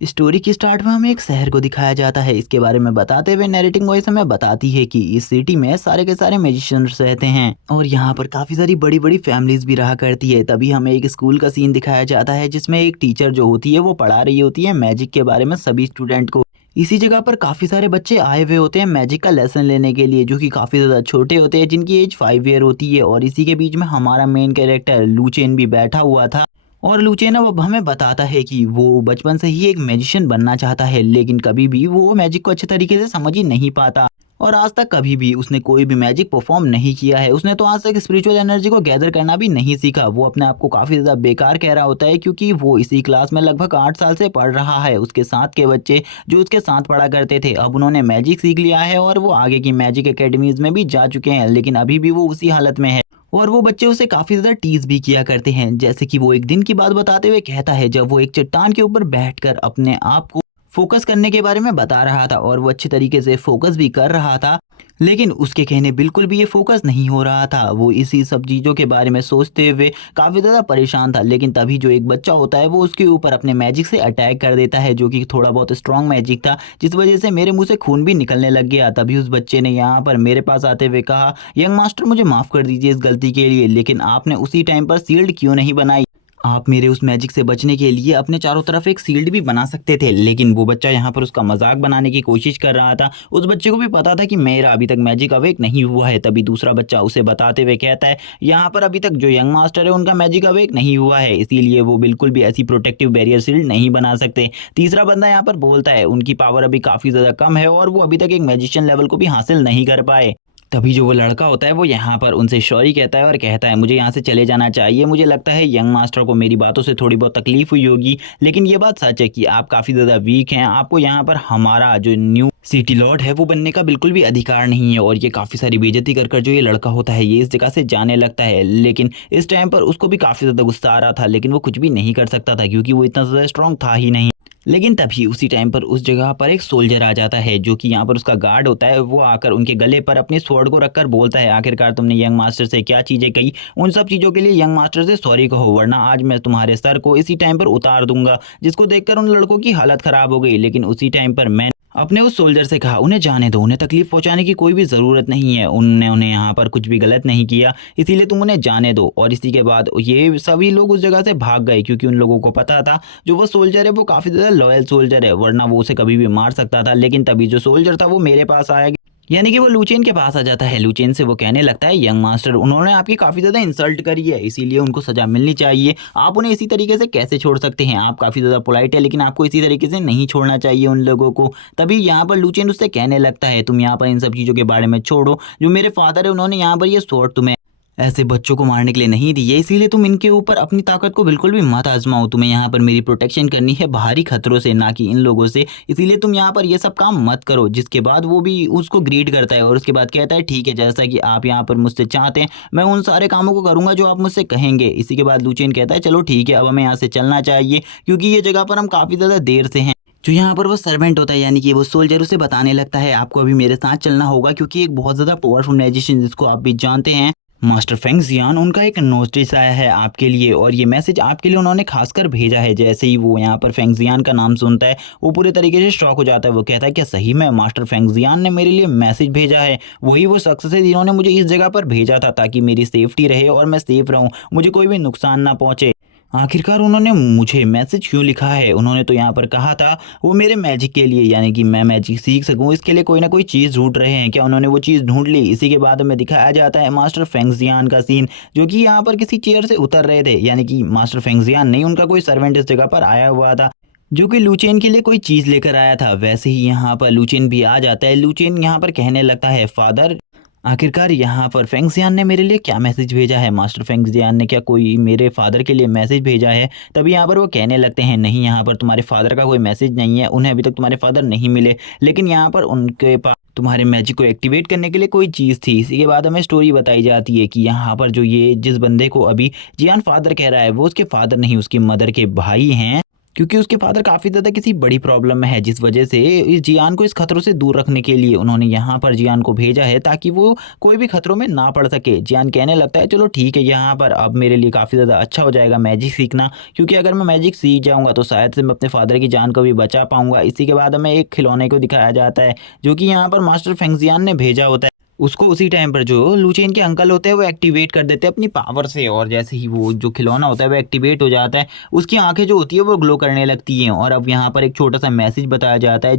Story की start में हमें एक शहर को दिखाया जाता है। इसके बारे में बताते हुए नैरेटिंग वॉइस हमें बताती है कि इस सिटी में सारे के सारे म्यूजिशियंस रहते हैं और यहाँ पर काफी सारी बड़ी बड़ी फैमिलीज भी रहा करती है। तभी हमें एक स्कूल का सीन दिखाया जाता है जिसमें एक टीचर जो होती है वो पढ़ा रही होती है मैजिक के बारे में सभी स्टूडेंट को। इसी जगह पर काफी सारे बच्चे आए हुए होते हैं मैजिक का लेसन लेने के लिए, जो कि काफी ज्यादा छोटे होते हैं, जिनकी एज 5 ईयर होती है। और इसी के बीच में हमारा मेन कैरेक्टर लूचेन भी बैठा हुआ था। और लुचेना अब हमें बताता है कि वो बचपन से ही एक मैजिशियन बनना चाहता है, लेकिन कभी भी वो मैजिक को अच्छे तरीके से समझ ही नहीं पाता। और आज तक कभी भी उसने कोई भी मैजिक परफॉर्म नहीं किया है। उसने तो आज तक स्पिरिचुअल एनर्जी को गैदर करना भी नहीं सीखा। वो अपने आप को काफी ज्यादा बेकार कह रहा होता है, क्योंकि वो इसी क्लास में लगभग 8 साल से पढ़ रहा है। उसके साथ के बच्चे जो उसके साथ पढ़ा करते थे अब उन्होंने मैजिक सीख लिया है और वो आगे की मैजिक एकेडमीज में भी जा चुके हैं, लेकिन अभी भी वो उसी हालत में है। और वो बच्चे उसे काफी ज्यादा टीज भी किया करते हैं। जैसे कि वो एक दिन की बात बताते हुए कहता है जब वो एक चट्टान के ऊपर बैठकर अपने आप को फोकस करने के बारे में बता रहा था और वो अच्छे तरीके से फोकस भी कर रहा था, लेकिन उसके कहने बिल्कुल भी ये फोकस नहीं हो रहा था। वो इसी सब चीज़ों के बारे में सोचते हुए काफ़ी ज़्यादा परेशान था। लेकिन तभी जो एक बच्चा होता है वो उसके ऊपर अपने मैजिक से अटैक कर देता है, जो कि थोड़ा बहुत स्ट्रॉन्ग मैजिक था, जिस वजह से मेरे मुंह से खून भी निकलने लग गया। तभी उस बच्चे ने यहाँ पर मेरे पास आते हुए कहा, यंग मास्टर मुझे माफ़ कर दीजिए इस गलती के लिए, लेकिन आपने उसी टाइम पर शील्ड क्यों नहीं बनाई? आप मेरे उस मैजिक से बचने के लिए अपने चारों तरफ एक शील्ड भी बना सकते थे। लेकिन वो बच्चा यहाँ पर उसका मजाक बनाने की कोशिश कर रहा था। उस बच्चे को भी पता था कि मेरा अभी तक मैजिक अवेक नहीं हुआ है। तभी दूसरा बच्चा उसे बताते हुए कहता है यहाँ पर अभी तक जो यंग मास्टर है उनका मैजिक अवेक नहीं हुआ है, इसीलिए वो बिल्कुल भी ऐसी प्रोटेक्टिव बैरियर शील्ड नहीं बना सकते। तीसरा बंदा यहाँ पर बोलता है उनकी पावर अभी काफ़ी ज़्यादा कम है और वो अभी तक एक मैजिशियन लेवल को भी हासिल नहीं कर पाए। तभी जो वो लड़का होता है वो यहाँ पर उनसे सॉरी कहता है और कहता है मुझे यहाँ से चले जाना चाहिए। मुझे लगता है यंग मास्टर को मेरी बातों से थोड़ी बहुत तकलीफ हुई होगी, लेकिन ये बात सच है कि आप काफ़ी ज़्यादा वीक हैं। आपको यहाँ पर हमारा जो न्यू सिटी लॉर्ड है वो बनने का बिल्कुल भी अधिकार नहीं है। और ये काफ़ी सारी बेइज्जती कर कर जो ये लड़का होता है ये इस जगह से जाने लगता है। लेकिन इस टाइम पर उसको भी काफ़ी ज़्यादा गुस्सा आ रहा था, लेकिन वो कुछ भी नहीं कर सकता था क्योंकि वो इतना ज़्यादा स्ट्रांग था ही नहीं। लेकिन तभी उसी टाइम पर उस जगह पर एक सोल्जर आ जाता है, जो कि यहाँ पर उसका गार्ड होता है। वो आकर उनके गले पर अपने स्वॉर्ड को रखकर बोलता है आखिरकार तुमने यंग मास्टर से क्या चीज़ें कही, उन सब चीज़ों के लिए यंग मास्टर से सॉरी कहो, वरना आज मैं तुम्हारे सर को इसी टाइम पर उतार दूंगा। जिसको देखकर उन लड़कों की हालत खराब हो गई। लेकिन उसी टाइम पर मैं अपने उस सोल्जर से कहा उन्हें जाने दो, उन्हें तकलीफ पहुंचाने की कोई भी ज़रूरत नहीं है, उन्होंने उन्हें यहाँ पर कुछ भी गलत नहीं किया, इसीलिए तुम उन्हें जाने दो। और इसी के बाद ये सभी लोग उस जगह से भाग गए, क्योंकि उन लोगों को पता था जो वो सोल्जर है वो काफ़ी ज़्यादा लॉयल सोल्जर है, वरना वो उसे कभी भी मार सकता था। लेकिन तभी जो सोल्जर था वो मेरे पास आया, यानी कि वो लुचेन के पास आ जाता है। लुचेन से वो कहने लगता है यंग मास्टर उन्होंने आपकी काफ़ी ज़्यादा इंसल्ट करी है, इसीलिए उनको सज़ा मिलनी चाहिए। आप उन्हें इसी तरीके से कैसे छोड़ सकते हैं? आप काफ़ी ज़्यादा पोलाइट है, लेकिन आपको इसी तरीके से नहीं छोड़ना चाहिए उन लोगों को। तभी यहाँ पर लुचेन उससे कहने लगता है तुम यहाँ पर इन सब चीज़ों के बारे में छोड़ो, जो मेरे फादर है उन्होंने यहाँ पर ये स्वॉर्ड तुम्हें ऐसे बच्चों को मारने के लिए नहीं दी है, इसीलिए तुम इनके ऊपर अपनी ताकत को बिल्कुल भी मत आजमाओ। तुम्हें यहाँ पर मेरी प्रोटेक्शन करनी है बाहरी खतरों से, ना कि इन लोगों से, इसीलिए तुम यहाँ पर ये सब काम मत करो। जिसके बाद वो भी उसको ग्रीट करता है और उसके बाद कहता है ठीक है, जैसा कि आप यहाँ पर मुझसे चाहते हैं मैं उन सारे कामों को करूँगा जो आप मुझसे कहेंगे। इसी के बाद लुचेन कहता है चलो ठीक है, अब हमें यहाँ से चलना चाहिए, क्योंकि ये जगह पर हम काफ़ी ज़्यादा देर से हैं। जो यहाँ पर वो सर्वेंट होता है, यानी कि वो सोल्जर, उसे बताने लगता है आपको अभी मेरे साथ चलना होगा, क्योंकि एक बहुत ज़्यादा पावरफुल मैजिशियन जिसको आप भी जानते हैं मास्टर फेंग जियान, उनका एक नोटिस आया है आपके लिए और ये मैसेज आपके लिए उन्होंने खासकर भेजा है। जैसे ही वो यहाँ पर फेंग जियान का नाम सुनता है वो पूरे तरीके से शॉक हो जाता है। वो कहता है क्या सही में मास्टर फेंग जियान ने मेरे लिए मैसेज भेजा है? वही वो शख्स है जिन्होंने मुझे इस जगह पर भेजा था ताकि मेरी सेफ्टी रहे और मैं सेफ रहूँ, मुझे कोई भी नुकसान ना पहुँचे। आखिरकार उन्होंने मुझे मैसेज क्यों लिखा है? उन्होंने तो यहाँ पर कहा था वो मेरे मैजिक के लिए, यानी कि मैं मैजिक सीख सकूं, इसके लिए कोई ना कोई चीज़ ढूंढ रहे हैं। क्या उन्होंने वो चीज़ ढूंढ ली? इसी के बाद हमें दिखाया जाता है मास्टर फेंगजियान का सीन, जो कि यहाँ पर किसी चेयर से उतर रहे थे, यानी कि मास्टर फेंगजियान नहीं, उनका कोई सर्वेंट इस जगह पर आया हुआ था जो कि लुचेन के लिए कोई चीज़ लेकर आया था। वैसे ही यहाँ पर लुचेन भी आ जाता है। लुचेन यहाँ पर कहने लगता है फादर आखिरकार यहाँ पर फेंगजियान ने मेरे लिए क्या मैसेज भेजा है? मास्टर फेंगजियान ने क्या कोई मेरे फादर के लिए मैसेज भेजा है? तभी यहाँ पर वो कहने लगते हैं नहीं, यहाँ पर तुम्हारे फादर का कोई मैसेज नहीं है, उन्हें अभी तक तुम्हारे फादर नहीं मिले, लेकिन यहाँ पर उनके पास तुम्हारे मैजिक को एक्टिवेट करने के लिए कोई चीज़ थी। इसी के बाद हमें स्टोरी बताई जाती है कि यहाँ पर जो ये जिस बंदे को अभी जियान फादर कह रहा है वो उसके फादर नहीं, उसकी मदर के भाई हैं। क्योंकि उसके फादर काफ़ी ज़्यादा किसी बड़ी प्रॉब्लम में है, जिस वजह से इस जियान को इस खतरों से दूर रखने के लिए उन्होंने यहाँ पर जियान को भेजा है ताकि वो कोई भी खतरों में ना पड़ सके। जियान कहने लगता है चलो ठीक है, यहाँ पर अब मेरे लिए काफ़ी ज़्यादा अच्छा हो जाएगा मैजिक सीखना, क्योंकि अगर मैं मैजिक सीख जाऊँगा तो शायद से मैं अपने फादर की जान को भी बचा पाऊँगा। इसी के बाद हमें एक खिलौने को दिखाया जाता है जो कि यहाँ पर मास्टर फेंगजियान ने भेजा होता है। उसको उसी टाइम पर जो लुचेन के अंकल होते हैं वो एक्टिवेट कर देते हैं अपनी पावर से, और जैसे ही वो जो खिलौना होता है वो एक्टिवेट हो जाता है, उसकी आंखें जो होती है वो ग्लो करने लगती हैं। और अब यहाँ पर एक छोटा सा मैसेज बताया जाता है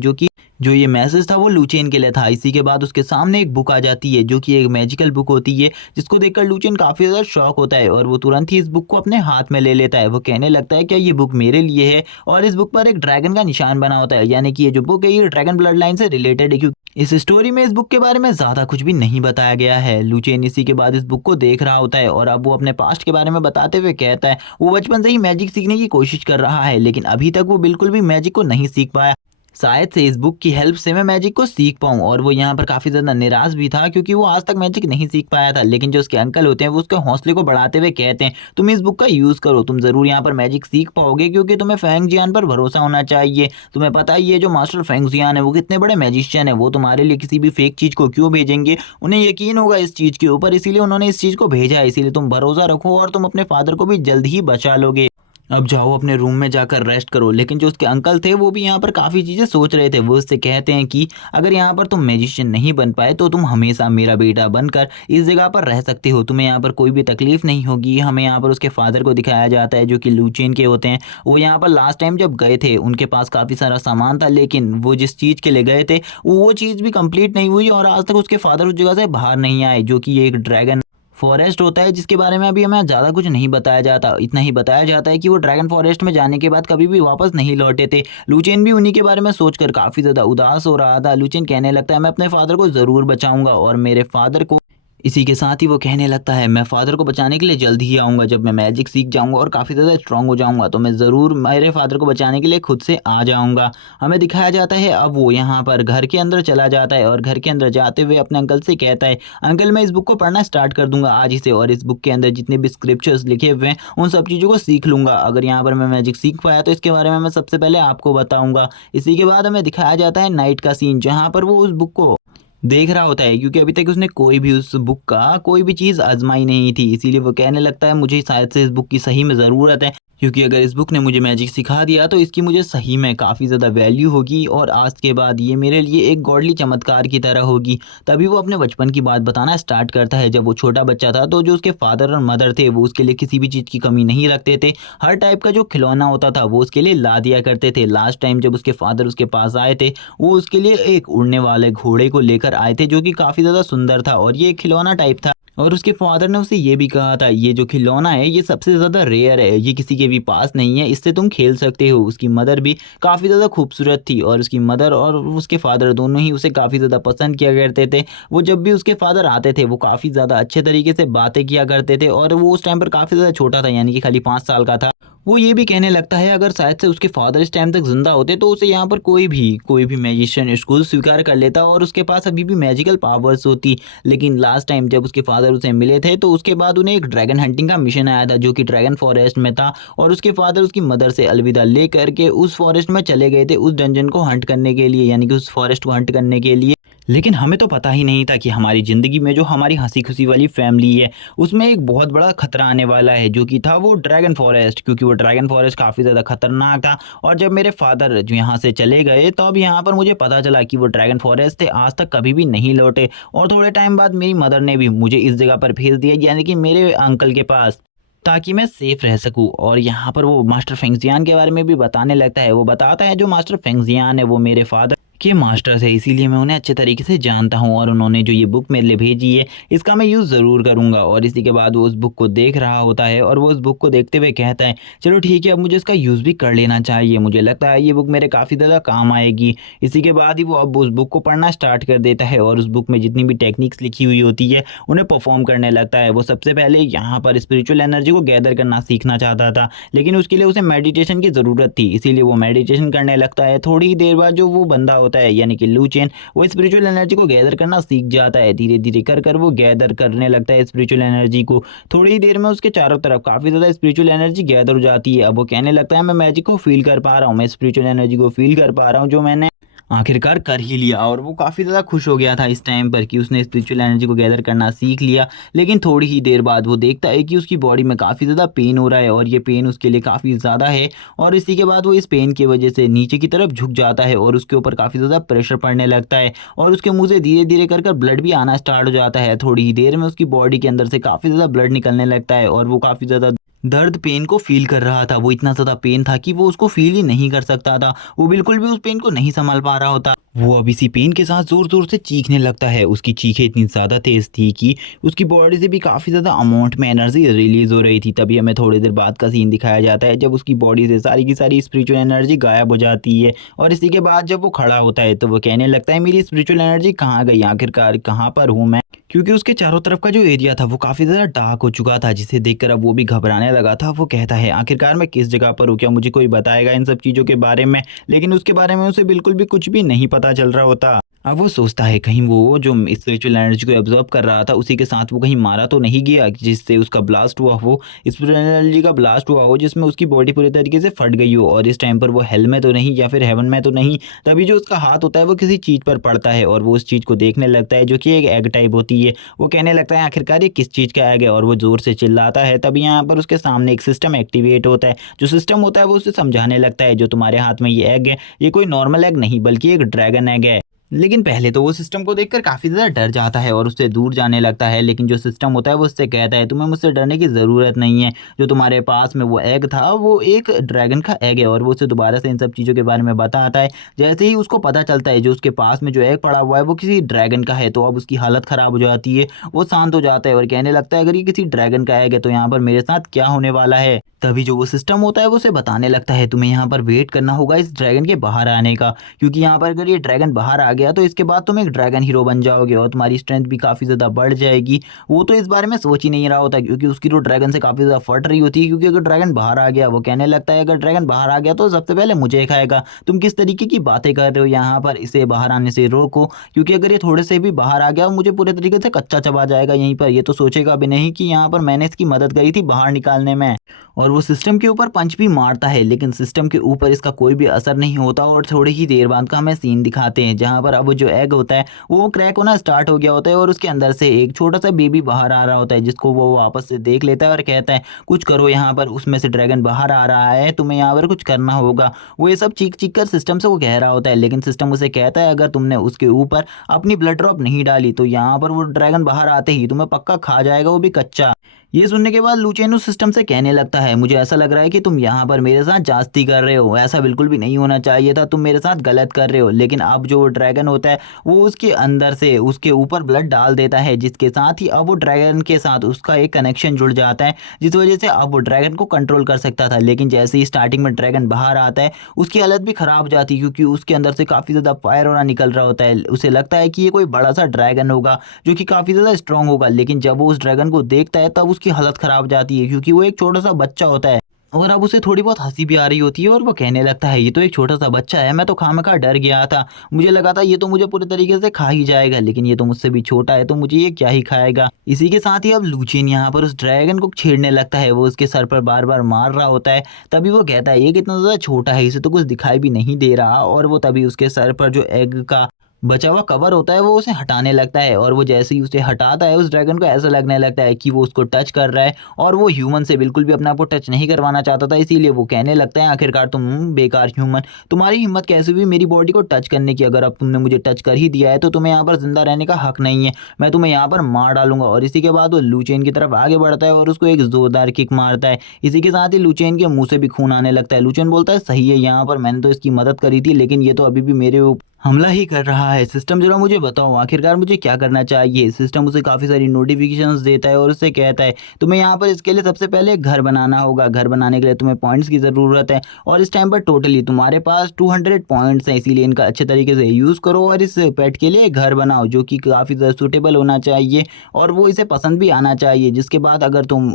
जो ये मैसेज था वो लुचेन के लिए था। इसी के बाद उसके सामने एक बुक आ जाती है जो कि एक मैजिकल बुक होती है, जिसको देखकर लुचेन काफ़ी ज़्यादा शॉक होता है और वो तुरंत ही इस बुक को अपने हाथ में ले लेता है। वो कहने लगता है क्या ये बुक मेरे लिए है, और इस बुक पर एक ड्रैगन का निशान बना होता है, यानी कि ये जो बुक है ये ड्रैगन ब्लड लाइन से रिलेटेड है। क्योंकि इस स्टोरी में इस बुक के बारे में ज़्यादा कुछ भी नहीं बताया गया है। लुचेन इसी के बाद इस बुक को देख रहा होता है और अब वो अपने पास्ट के बारे में बताते हुए कहता है वो बचपन से ही मैजिक सीखने की कोशिश कर रहा है, लेकिन अभी तक वो बिल्कुल भी मैजिक को नहीं सीख पाया। शायद से इस बुक की हेल्प से मैं मैजिक को सीख पाऊँ। और वो यहाँ पर काफ़ी ज़्यादा निराश भी था क्योंकि वो आज तक मैजिक नहीं सीख पाया था। लेकिन जो उसके अंकल होते हैं वो उसके हौसले को बढ़ाते हुए कहते हैं तुम इस बुक का यूज़ करो, तुम ज़रूर यहाँ पर मैजिक सीख पाओगे, क्योंकि तुम्हें फेंग जियान पर भरोसा होना चाहिए। तुम्हें पता ही है जो मास्टर फेंग जियान है वो कितने बड़े मैजिशियन है, वो तुम्हारे लिए किसी भी फेक चीज़ को क्यों भेजेंगे, उन्हें यकीन होगा इस चीज़ के ऊपर, इसीलिए उन्होंने इस चीज़ को भेजा है। इसीलिए तुम भरोसा रखो और तुम अपने फादर को भी जल्द ही बचा लोगे। अब जाओ अपने रूम में जाकर रेस्ट करो। लेकिन जो उसके अंकल थे वो भी यहाँ पर काफ़ी चीज़ें सोच रहे थे। वो उससे कहते हैं कि अगर यहाँ पर तुम मैजिशियन नहीं बन पाए तो तुम हमेशा मेरा बेटा बनकर इस जगह पर रह सकते हो, तुम्हें यहाँ पर कोई भी तकलीफ नहीं होगी। हमें यहाँ पर उसके फादर को दिखाया जाता है जो कि लुचेन के होते हैं। वो यहाँ पर लास्ट टाइम जब गए थे उनके पास काफ़ी सारा सामान था, लेकिन वो जिस चीज़ के लिए गए थे वो चीज़ भी कंप्लीट नहीं हुई और आज तक उसके फादर उस जगह से बाहर नहीं आए, जो कि एक ड्रैगन फॉरेस्ट होता है, जिसके बारे में अभी हमें ज़्यादा कुछ नहीं बताया जाता। इतना ही बताया जाता है कि वो ड्रैगन फॉरेस्ट में जाने के बाद कभी भी वापस नहीं लौटे थे। लुचेन भी उन्हीं के बारे में सोचकर काफ़ी ज़्यादा उदास हो रहा था। लुचेन कहने लगता है मैं अपने फादर को ज़रूर बचाऊंगा, और मेरे फादर को इसी के साथ ही वो कहने लगता है मैं फादर को बचाने के लिए जल्द ही आऊँगा। जब मैं मैजिक सीख जाऊँगा और काफ़ी ज़्यादा स्ट्रांग हो जाऊँगा तो मैं ज़रूर मेरे फादर को बचाने के लिए खुद से आ जाऊँगा। हमें दिखाया जाता है अब वो यहाँ पर घर के अंदर चला जाता है और घर के अंदर जाते हुए अपने अंकल से कहता है अंकल मैं इस बुक को पढ़ना स्टार्ट कर दूंगा आज ही से, और इस बुक के अंदर जितने भी स्क्रिप्चर्स लिखे हुए हैं उन सब चीज़ों को सीख लूँगा। अगर यहाँ पर मैं मैजिक सीख पाया तो इसके बारे में मैं सबसे पहले आपको बताऊँगा। इसी के बाद हमें दिखाया जाता है नाइट का सीन, जहाँ पर वो उस बुक को देख रहा होता है, क्योंकि अभी तक उसने कोई भी उस बुक का कोई भी चीज़ आजमाई नहीं थी। इसीलिए वो कहने लगता है मुझे शायद से इस बुक की सही में ज़रूरत है, क्योंकि अगर इस बुक ने मुझे मैजिक सिखा दिया तो इसकी मुझे सही में काफ़ी ज़्यादा वैल्यू होगी, और आज के बाद ये मेरे लिए एक गॉडली चमत्कार की तरह होगी। तभी वो अपने बचपन की बात बताना स्टार्ट करता है। जब वो छोटा बच्चा था तो जो उसके फादर और मदर थे वो उसके लिए किसी भी चीज़ की कमी नहीं रखते थे। हर टाइप का जो खिलौना होता था वो उसके लिए ला दिया करते थे। लास्ट टाइम जब उसके फादर उसके पास आए थे वो उसके लिए एक उड़ने वाले घोड़े को लेकर आए थे जो कि काफ़ी ज़्यादा सुंदर था, और ये एक खिलौना टाइप था। और उसके फादर ने उसे ये भी कहा था ये जो खिलौना है ये सबसे ज़्यादा रेयर है, ये किसी के भी पास नहीं है, इससे तुम खेल सकते हो। उसकी मदर भी काफ़ी ज़्यादा खूबसूरत थी और उसकी मदर और उसके फादर दोनों ही उसे काफ़ी ज़्यादा पसंद किया करते थे। वो जब भी उसके फादर आते थे वो काफ़ी ज़्यादा अच्छे तरीके से बातें किया करते थे, और वो उस टाइम पर काफ़ी ज़्यादा छोटा था, यानी कि खाली 5 साल का था। वो ये भी कहने लगता है अगर शायद से उसके फादर इस टाइम तक जिंदा होते तो उसे यहाँ पर कोई भी मैजिशियन स्कूल स्वीकार कर लेता और उसके पास अभी भी मैजिकल पावर्स होती। लेकिन लास्ट टाइम जब उसके फादर उसे मिले थे तो उसके बाद उन्हें एक ड्रैगन हंटिंग का मिशन आया था जो कि ड्रैगन फॉरेस्ट में था, और उसके फादर उसकी मदर से अलविदा ले करके उस फॉरेस्ट में चले गए थे उस डंजन को हंट करने के लिए, यानी कि उस फॉरेस्ट को हंट करने के लिए। लेकिन हमें तो पता ही नहीं था कि हमारी ज़िंदगी में जो हमारी हंसी खुशी वाली फैमिली है उसमें एक बहुत बड़ा खतरा आने वाला है, जो कि था वो ड्रैगन फॉरेस्ट, क्योंकि वो ड्रैगन फॉरेस्ट काफ़ी ज़्यादा खतरनाक था। और जब मेरे फादर जो यहाँ से चले गए तो अब यहाँ पर मुझे पता चला कि वो ड्रैगन फॉरेस्ट थे आज तक कभी भी नहीं लौटे, और थोड़े टाइम बाद मेरी मदर ने भी मुझे इस जगह पर भेज दिया, यानी कि मेरे अंकल के पास, ताकि मैं सेफ रह सकूं। और यहाँ पर वो मास्टर फेंगजियान के बारे में भी बताने लगता है। वो बताता है जो मास्टर फेंगजियान है वो मेरे फादर के मास्टर्स है, इसीलिए मैं उन्हें अच्छे तरीके से जानता हूँ, और उन्होंने जो ये बुक मेरे लिए भेजी है इसका मैं यूज़ ज़रूर करूँगा। और इसी के बाद वो उस बुक को देख रहा होता है और वो उस बुक को देखते हुए कहता है चलो ठीक है अब मुझे इसका यूज़ भी कर लेना चाहिए, मुझे लगता है ये बुक मेरे काफ़ी ज़्यादा काम आएगी। इसी के बाद ही वो अब उस बुक को पढ़ना स्टार्ट कर देता है और उस बुक में जितनी भी टेक्निक्स लिखी हुई होती है उन्हें परफॉर्म करने लगता है। वो सबसे पहले यहाँ पर स्पिरिचुअल एनर्जी को गैदर करना सीखना चाहता था, लेकिन उसके लिए उसे मेडिटेशन की ज़रूरत थी, इसीलिए वो मेडिटेशन करने लगता है। थोड़ी ही देर बाद जो वो बंदा होता है, यानी कि लूचेन वो स्पिरिचुअल एनर्जी को गैदर करना सीख जाता है। धीरे धीरे कर कर वो गैदर करने लगता है स्पिरिचुअल एनर्जी को। थोड़ी ही देर में उसके चारों तरफ काफ़ी ज़्यादा स्पिरिचुअल एनर्जी गैदर हो जाती है। अब वो कहने लगता है मैं मैजिक को फील कर पा रहा हूँ, मैं स्पिरिचुअल एनर्जी को फील कर पा रहा हूँ जो मैंने आखिरकार कर ही लिया। और वो काफ़ी ज़्यादा खुश हो गया था इस टाइम पर कि उसने स्पिरिचुअल एनर्जी को गैदर करना सीख लिया। लेकिन थोड़ी ही देर बाद वो देखता है कि उसकी बॉडी में काफ़ी ज़्यादा पेन हो रहा है और ये पेन उसके लिए काफ़ी ज़्यादा है। और इसी के बाद वो इस पेन की वजह से नीचे की तरफ झुक जाता है और उसके ऊपर काफ़ी ज़्यादा प्रेशर पड़ने लगता है और उसके मुंह से धीरे धीरे कर ब्लड भी आना स्टार्ट हो जाता है। थोड़ी ही देर में उसकी बॉडी के अंदर से काफ़ी ज़्यादा ब्लड निकलने लगता है और वो काफ़ी ज़्यादा दर्द पेन को फ़ील कर रहा था। वो इतना ज़्यादा पेन था कि वो उसको फ़ील ही नहीं कर सकता था। वो बिल्कुल भी उस पेन को नहीं सँभाल पा रहा होता। वो अब इसी पेन के साथ ज़ोर-ज़ोर से चीखने लगता है। उसकी चीखें इतनी ज़्यादा तेज़ थी कि उसकी बॉडी से भी काफ़ी ज़्यादा अमाउंट में एनर्जी रिलीज़ हो रही थी। तभी हमें थोड़ी देर बाद का सीन दिखाया जाता है जब उसकी बॉडी से सारी की सारी स्पिरिचुअल एनर्जी गायब हो जाती है। और इसी के बाद जब वो खड़ा होता है तो वो कहने लगता है मेरी स्पिरिचुअल एनर्जी कहाँ गई? आखिरकार कहाँ पर हूँ मैं? क्योंकि उसके चारों तरफ का जो एरिया था वो काफ़ी ज़्यादा डार्क हो चुका था, जिसे देखकर अब वो भी घबराने लगा था। वो कहता है आखिरकार मैं किस जगह पर हूँ? क्या मुझे कोई बताएगा इन सब चीज़ों के बारे में? लेकिन उसके बारे में उसे बिल्कुल भी कुछ भी नहीं पता चल रहा होता। अब वो सोचता है कहीं वो जो स्पिरिचुअल एनर्जी को एब्ज़ॉर्ब कर रहा था उसी के साथ वो कहीं मारा तो नहीं गया जिससे उसका ब्लास्ट हुआ हो, स्पिरिचुअल एनर्जी का ब्लास्ट हुआ हो जिसमें उसकी बॉडी पूरी तरीके से फट गई हो और इस टाइम पर वो हेल में तो नहीं या फिर हेवन में तो नहीं। तभी जो उसका हाथ होता है वो किसी चीज़ पर पड़ता है और वो उस चीज़ को देखने लगता है जो कि एक एग टाइप होती है। वो कहने लगता है आखिरकार ये किस चीज़ का एग है और वो ज़ोर से चिल्लाता है। तभी यहाँ पर उसके सामने एक सिस्टम एक्टिवेट होता है। जो सिस्टम होता है वो उसे समझाने लगता है जो तुम्हारे हाथ में ये एग है, ये कोई नॉर्मल एग नहीं बल्कि एक ड्रैगन एग है। लेकिन पहले तो वो सिस्टम को देखकर काफ़ी ज़्यादा डर जाता है और उससे दूर जाने लगता है। लेकिन जो सिस्टम होता है वो उससे कहता है तुम्हें मुझसे डरने की ज़रूरत नहीं है। जो तुम्हारे पास में वो एग था वो एक ड्रैगन का एग है। और वो उसे दोबारा से इन सब चीज़ों के बारे में बताता है। जैसे ही उसको पता चलता है जो उसके पास में जो एग पड़ा हुआ है वो किसी ड्रैगन का है तो अब उसकी हालत ख़राब हो जाती है। वो शांत हो जाता है और कहने लगता है अगर ये किसी ड्रैगन का एग है तो यहाँ पर मेरे साथ क्या होने वाला है। तभी जो वो सिस्टम होता है वो उसे बताने लगता है तुम्हें यहाँ पर वेट करना होगा इस ड्रैगन के बाहर आने का, क्योंकि यहाँ पर अगर ये ड्रैगन बाहर आ गया तो इसके बाद तुम एक ड्रैगन हीरो बन जाओगे और तुम्हारी स्ट्रेंथ भी काफ़ी ज़्यादा बढ़ जाएगी। वो तो इस बारे में सोच ही नहीं रहा होता क्योंकि उसकी जो ड्रैगन से काफ़ी ज़्यादा फट रही होती है, क्योंकि अगर ड्रैगन बाहर आ गया वो कहने लगता है अगर ड्रैगन बाहर आ गया तो सबसे पहले मुझे खाएगा। तुम किस तरीके की बातें कर रहे हो, यहाँ पर इसे बाहर आने से रोको, क्योंकि अगर ये थोड़े से भी बाहर आ गया मुझे पूरे तरीके से कच्चा चबा जाएगा यहीं पर। ये तो सोचेगा भी नहीं कि यहाँ पर मैंने इसकी मदद करी थी बाहर निकालने में। और वो सिस्टम के ऊपर पंच भी मारता है लेकिन सिस्टम के ऊपर इसका कोई भी असर नहीं होता। और थोड़ी ही देर बाद का हमें सीन दिखाते हैं जहाँ पर अब जो एग होता है वो क्रैक होना स्टार्ट हो गया होता है और उसके अंदर से एक छोटा सा बेबी बाहर आ रहा होता है जिसको वो वापस से देख लेता है और कहता है कुछ करो, यहाँ पर उसमें से ड्रैगन बाहर आ रहा है, तुम्हें यहाँ पर कुछ करना होगा। वो ये सब चीख चीख कर सिस्टम से वो कह रहा होता है लेकिन सिस्टम उसे कहता है अगर तुमने उसके ऊपर अपनी ब्लड ड्रॉप नहीं डाली तो यहाँ पर वो ड्रैगन बाहर आते ही तुम्हें पक्का खा जाएगा, वो भी कच्चा। ये सुनने के बाद लुचेन उस सिस्टम से कहने लगता है मुझे ऐसा लग रहा है कि तुम यहाँ पर मेरे साथ जास्ती कर रहे हो, ऐसा बिल्कुल भी नहीं होना चाहिए था, तुम मेरे साथ गलत कर रहे हो। लेकिन अब जो ड्रैगन होता है वो उसके अंदर से उसके ऊपर ब्लड डाल देता है जिसके साथ ही अब वो ड्रैगन के साथ उसका एक कनेक्शन जुड़ जाता है जिस वजह से अब वो ड्रैगन को कंट्रोल कर सकता था। लेकिन जैसे ही स्टार्टिंग में ड्रैगन बाहर आता है उसकी हालत भी ख़राब हो जाती है क्योंकि उसके अंदर से काफ़ी ज़्यादा फायर होना निकल रहा होता है। उसे लगता है कि ये कोई बड़ा सा ड्रैगन होगा जो कि काफ़ी ज़्यादा स्ट्रांग होगा। लेकिन जब वो उस ड्रैगन को देखता है तब उसकी हालत ख़राब हो जाती है क्योंकि वो एक छोटा सा बच्चा होता है। और अब उसे थोड़ी बहुत हंसी भी आ रही होती है और वो कहने लगता है ये तो एक छोटा सा बच्चा है, मैं तो खामखा डर गया था, मुझे लगा था ये तो मुझे पूरे तरीके से खा ही जाएगा, लेकिन ये तो मुझसे भी छोटा है तो मुझे ये क्या ही खाएगा। इसी के साथ ही अब लुचिन यहाँ पर उस ड्रैगन को छेड़ने लगता है, वो उसके सर पर बार बार मार रहा होता है। तभी वो कहता है ये कितना ज़्यादा छोटा है, इसे तो कुछ दिखाई भी नहीं दे रहा। और वो तभी उसके सर पर जो एग का बचा हुआ कवर होता है वो उसे हटाने लगता है और वो जैसे ही उसे हटाता है उस ड्रैगन को ऐसा लगने लगता है कि वो उसको टच कर रहा है और वो ह्यूमन से बिल्कुल भी अपने आप को टच नहीं करवाना चाहता था। इसीलिए वो कहने लगता है आखिरकार तुम बेकार ह्यूमन, तुम्हारी हिम्मत कैसे हुई मेरी बॉडी को टच करने की, अगर अब तुमने मुझे टच कर ही दिया है तो तुम्हें यहाँ पर जिंदा रहने का हक नहीं है, मैं तुम्हें यहाँ पर मार डालूंगा। और इसी के बाद वो लुचेन की तरफ आगे बढ़ता है और उसको एक जोरदार किक मारता है। इसी के साथ ही लुचेन के मुंह से भी खून आने लगता है। लुचेन बोलता है सही है, यहाँ पर मैंने तो इसकी मदद करी थी लेकिन ये तो अभी भी मेरे हमला ही कर रहा है, सिस्टम जरा मुझे बताओ आखिरकार मुझे क्या करना चाहिए। सिस्टम उसे काफ़ी सारी नोटिफिकेशंस देता है और उससे कहता है तुम्हें यहाँ पर इसके लिए सबसे पहले एक घर बनाना होगा, घर बनाने के लिए तुम्हें पॉइंट्स की ज़रूरत है और इस टाइम पर टोटली तुम्हारे पास 200 पॉइंट्स हैं, इसीलिए इनका अच्छे तरीके से यूज़ करो और इस पेट के लिए घर बनाओ जो कि काफ़ी ज़्यादा सूटेबल होना चाहिए और वो इसे पसंद भी आना चाहिए। जिसके बाद अगर तुम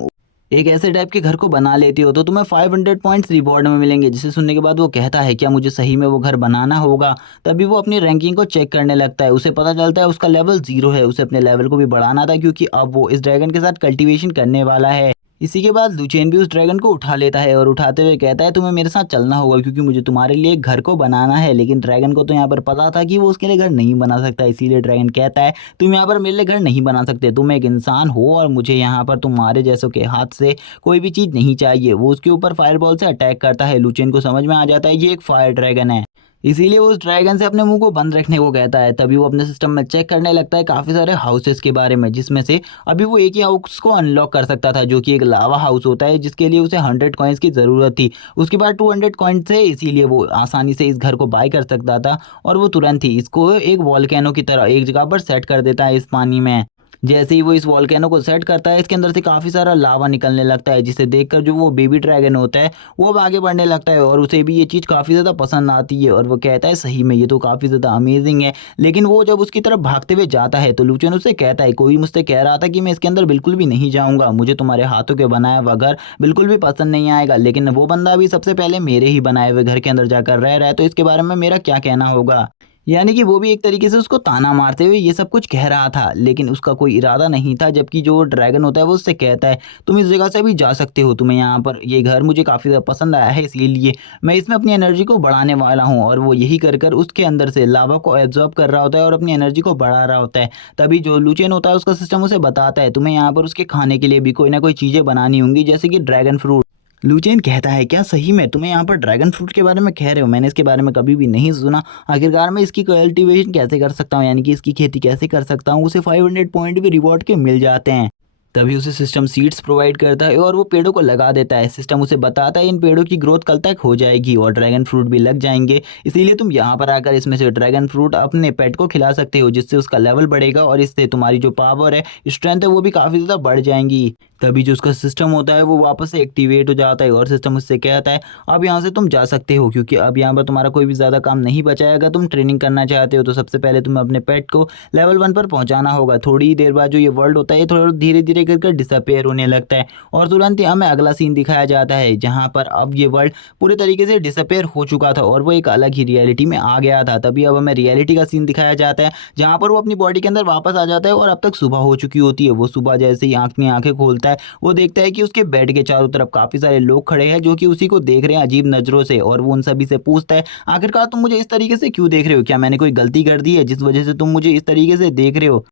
एक ऐसे टाइप के घर को बना लेती हो तो तुम्हें 500 पॉइंट्स रिवॉर्ड में मिलेंगे। जिसे सुनने के बाद वो कहता है क्या मुझे सही में वो घर बनाना होगा। तभी वो अपनी रैंकिंग को चेक करने लगता है। उसे पता चलता है उसका लेवल 0 है। उसे अपने लेवल को भी बढ़ाना था क्योंकि अब वो इस ड्रैगन के साथ कल्टीवेशन करने वाला है। इसी के बाद लुचेन भी उस ड्रैगन को उठा लेता है और उठाते हुए कहता है तुम्हें मेरे साथ चलना होगा क्योंकि मुझे तुम्हारे लिए एक घर को बनाना है। लेकिन ड्रैगन को तो यहाँ पर पता था कि वो उसके लिए घर नहीं बना सकता। इसीलिए ड्रैगन कहता है तुम यहाँ पर मेरे लिए घर नहीं बना सकते। तुम एक इंसान हो और मुझे यहाँ पर तुम्हारे जैसों के हाथ से कोई भी चीज़ नहीं चाहिए। वो उसके ऊपर फायरबॉल से अटैक करता है। लुचेन को समझ में आ जाता है ये एक फायर ड्रैगन है। इसीलिए वो उस ड्रैगन से अपने मुंह को बंद रखने को कहता है। तभी वो अपने सिस्टम में चेक करने लगता है काफ़ी सारे हाउसेस के बारे में, जिसमें से अभी वो एक ही हाउस को अनलॉक कर सकता था जो कि एक लावा हाउस होता है, जिसके लिए उसे 100 कॉइन्स की ज़रूरत थी। उसके बाद 200 कॉइन्स थे, इसीलिए वो आसानी से इस घर को बाय कर सकता था। और वो तुरंत ही इसको एक वॉल्केनो की तरह एक जगह पर सेट कर देता है इस पानी में। जैसे ही वो इस वॉल्केनो को सेट करता है इसके अंदर से काफ़ी सारा लावा निकलने लगता है, जिसे देखकर जो वो बेबी ड्रैगन होता है वो अब आगे बढ़ने लगता है और उसे भी ये चीज़ काफ़ी ज़्यादा पसंद आती है और वो कहता है सही में ये तो काफ़ी ज़्यादा अमेजिंग है। लेकिन वो जब उसकी तरफ भागते हुए जाता है तो लुचेन उससे कहता है कोई मुझसे कह रहा था कि मैं इसके अंदर बिल्कुल भी नहीं जाऊँगा, मुझे तुम्हारे हाथों के बनाया हुआ घर बिल्कुल भी पसंद नहीं आएगा। लेकिन वो बंदा अभी सबसे पहले मेरे ही बनाए हुए घर के अंदर जाकर रह रहा है तो इसके बारे में मेरा क्या कहना होगा। यानी कि वो भी एक तरीके से उसको ताना मारते हुए ये सब कुछ कह रहा था, लेकिन उसका कोई इरादा नहीं था। जबकि जो ड्रैगन होता है वो उससे कहता है तुम इस जगह से भी जा सकते हो, तुम्हें यहाँ पर ये घर मुझे काफ़ी ज़्यादा पसंद आया है, इसलिए मैं इसमें अपनी एनर्जी को बढ़ाने वाला हूँ। और वो यही कर कर उसके अंदर से लावा को एब्जॉर्ब कर रहा होता है और अपनी एनर्जी को बढ़ा रहा होता है। तभी जो लुचेन होता है उसका सिस्टम उसे बताता है तुम्हें यहाँ पर उसके खाने के लिए भी कोई ना कोई चीज़ें बनानी होंगी, जैसे कि ड्रैगन फ्रूट। लुचेन कहता है क्या सही में तुम्हें यहाँ पर ड्रैगन फ्रूट के बारे में कह रहे हो, मैंने इसके बारे में कभी भी नहीं सुना। आखिरकार मैं इसकी कल्टीवेशन कैसे कर सकता हूँ, यानी कि इसकी खेती कैसे कर सकता हूँ। उसे 500 पॉइंट भी रिवॉर्ड के मिल जाते हैं। तभी उसे सिस्टम सीड्स प्रोवाइड करता है और वो पेड़ों को लगा देता है। सिस्टम उसे बताता है इन पेड़ों की ग्रोथ कल तक हो जाएगी और ड्रैगन फ्रूट भी लग जाएंगे, इसीलिए तुम यहाँ पर आकर इसमें से ड्रैगन फ्रूट अपने पेट को खिला सकते हो, जिससे उसका लेवल बढ़ेगा और इससे तुम्हारी जो पावर है, स्ट्रेंथ है, वो भी काफ़ी ज़्यादा बढ़ जाएंगी। तभी जो उसका सिस्टम होता है वो वापस से एक्टिवेट हो जाता है और सिस्टम उससे कहता है अब यहाँ से तुम जा सकते हो क्योंकि अब यहाँ पर तुम्हारा कोई भी ज़्यादा काम नहीं बचा है। अगर तुम ट्रेनिंग करना चाहते हो तो सबसे पहले तुम्हें अपने पेट को लेवल 1 पर पहुँचाना होगा। थोड़ी ही देर बाद जो ये वर्ल्ड होता है ये थोड़ा धीरे धीरे करके डिसअपेयर होने लगता है और तुरंत ही हमें अगला सीन दिखाया जाता है जहाँ पर अब ये वर्ल्ड पूरे तरीके से डिसअपेयर हो चुका था और वो एक अलग ही रियलिटी में आ गया था। तभी अब हमें रियलिटी का सीन दिखाया जाता है जहाँ पर वो अपनी बॉडी के अंदर वापस आ जाता है और अब तक सुबह हो चुकी होती है। वो सुबह जैसे ही अपनी आंखें खोलता है वो देखता है कि उसके बेड के चारों तरफ काफ़ी सारे लोग खड़े हैं जो कि उसी को देख रहे हैं अजीब नज़रों से। और वो उन सभी से पूछता है आखिरकार तुम मुझे इस तरीके से क्यों देख रहे हो, क्या मैंने कोई गलती कर दी है जिस वजह से तुम मुझे इस तरीके से देख रहे हो।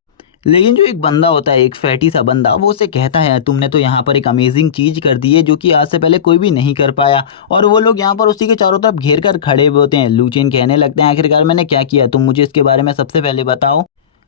लेकिन जो एक बंदा होता है, एक फैटी सा बंदा, वो उसे कहता है तुमने तो यहाँ पर एक अमेजिंग चीज़ कर दी है जो कि आज से पहले कोई भी नहीं कर पाया। और वो लोग यहाँ पर उसी के चारों तरफ घेर कर खड़े हुए होते हैं। लुचेन कहने लगते हैं आखिरकार मैंने क्या किया, तुम मुझे इसके बारे में सबसे पहले बताओ।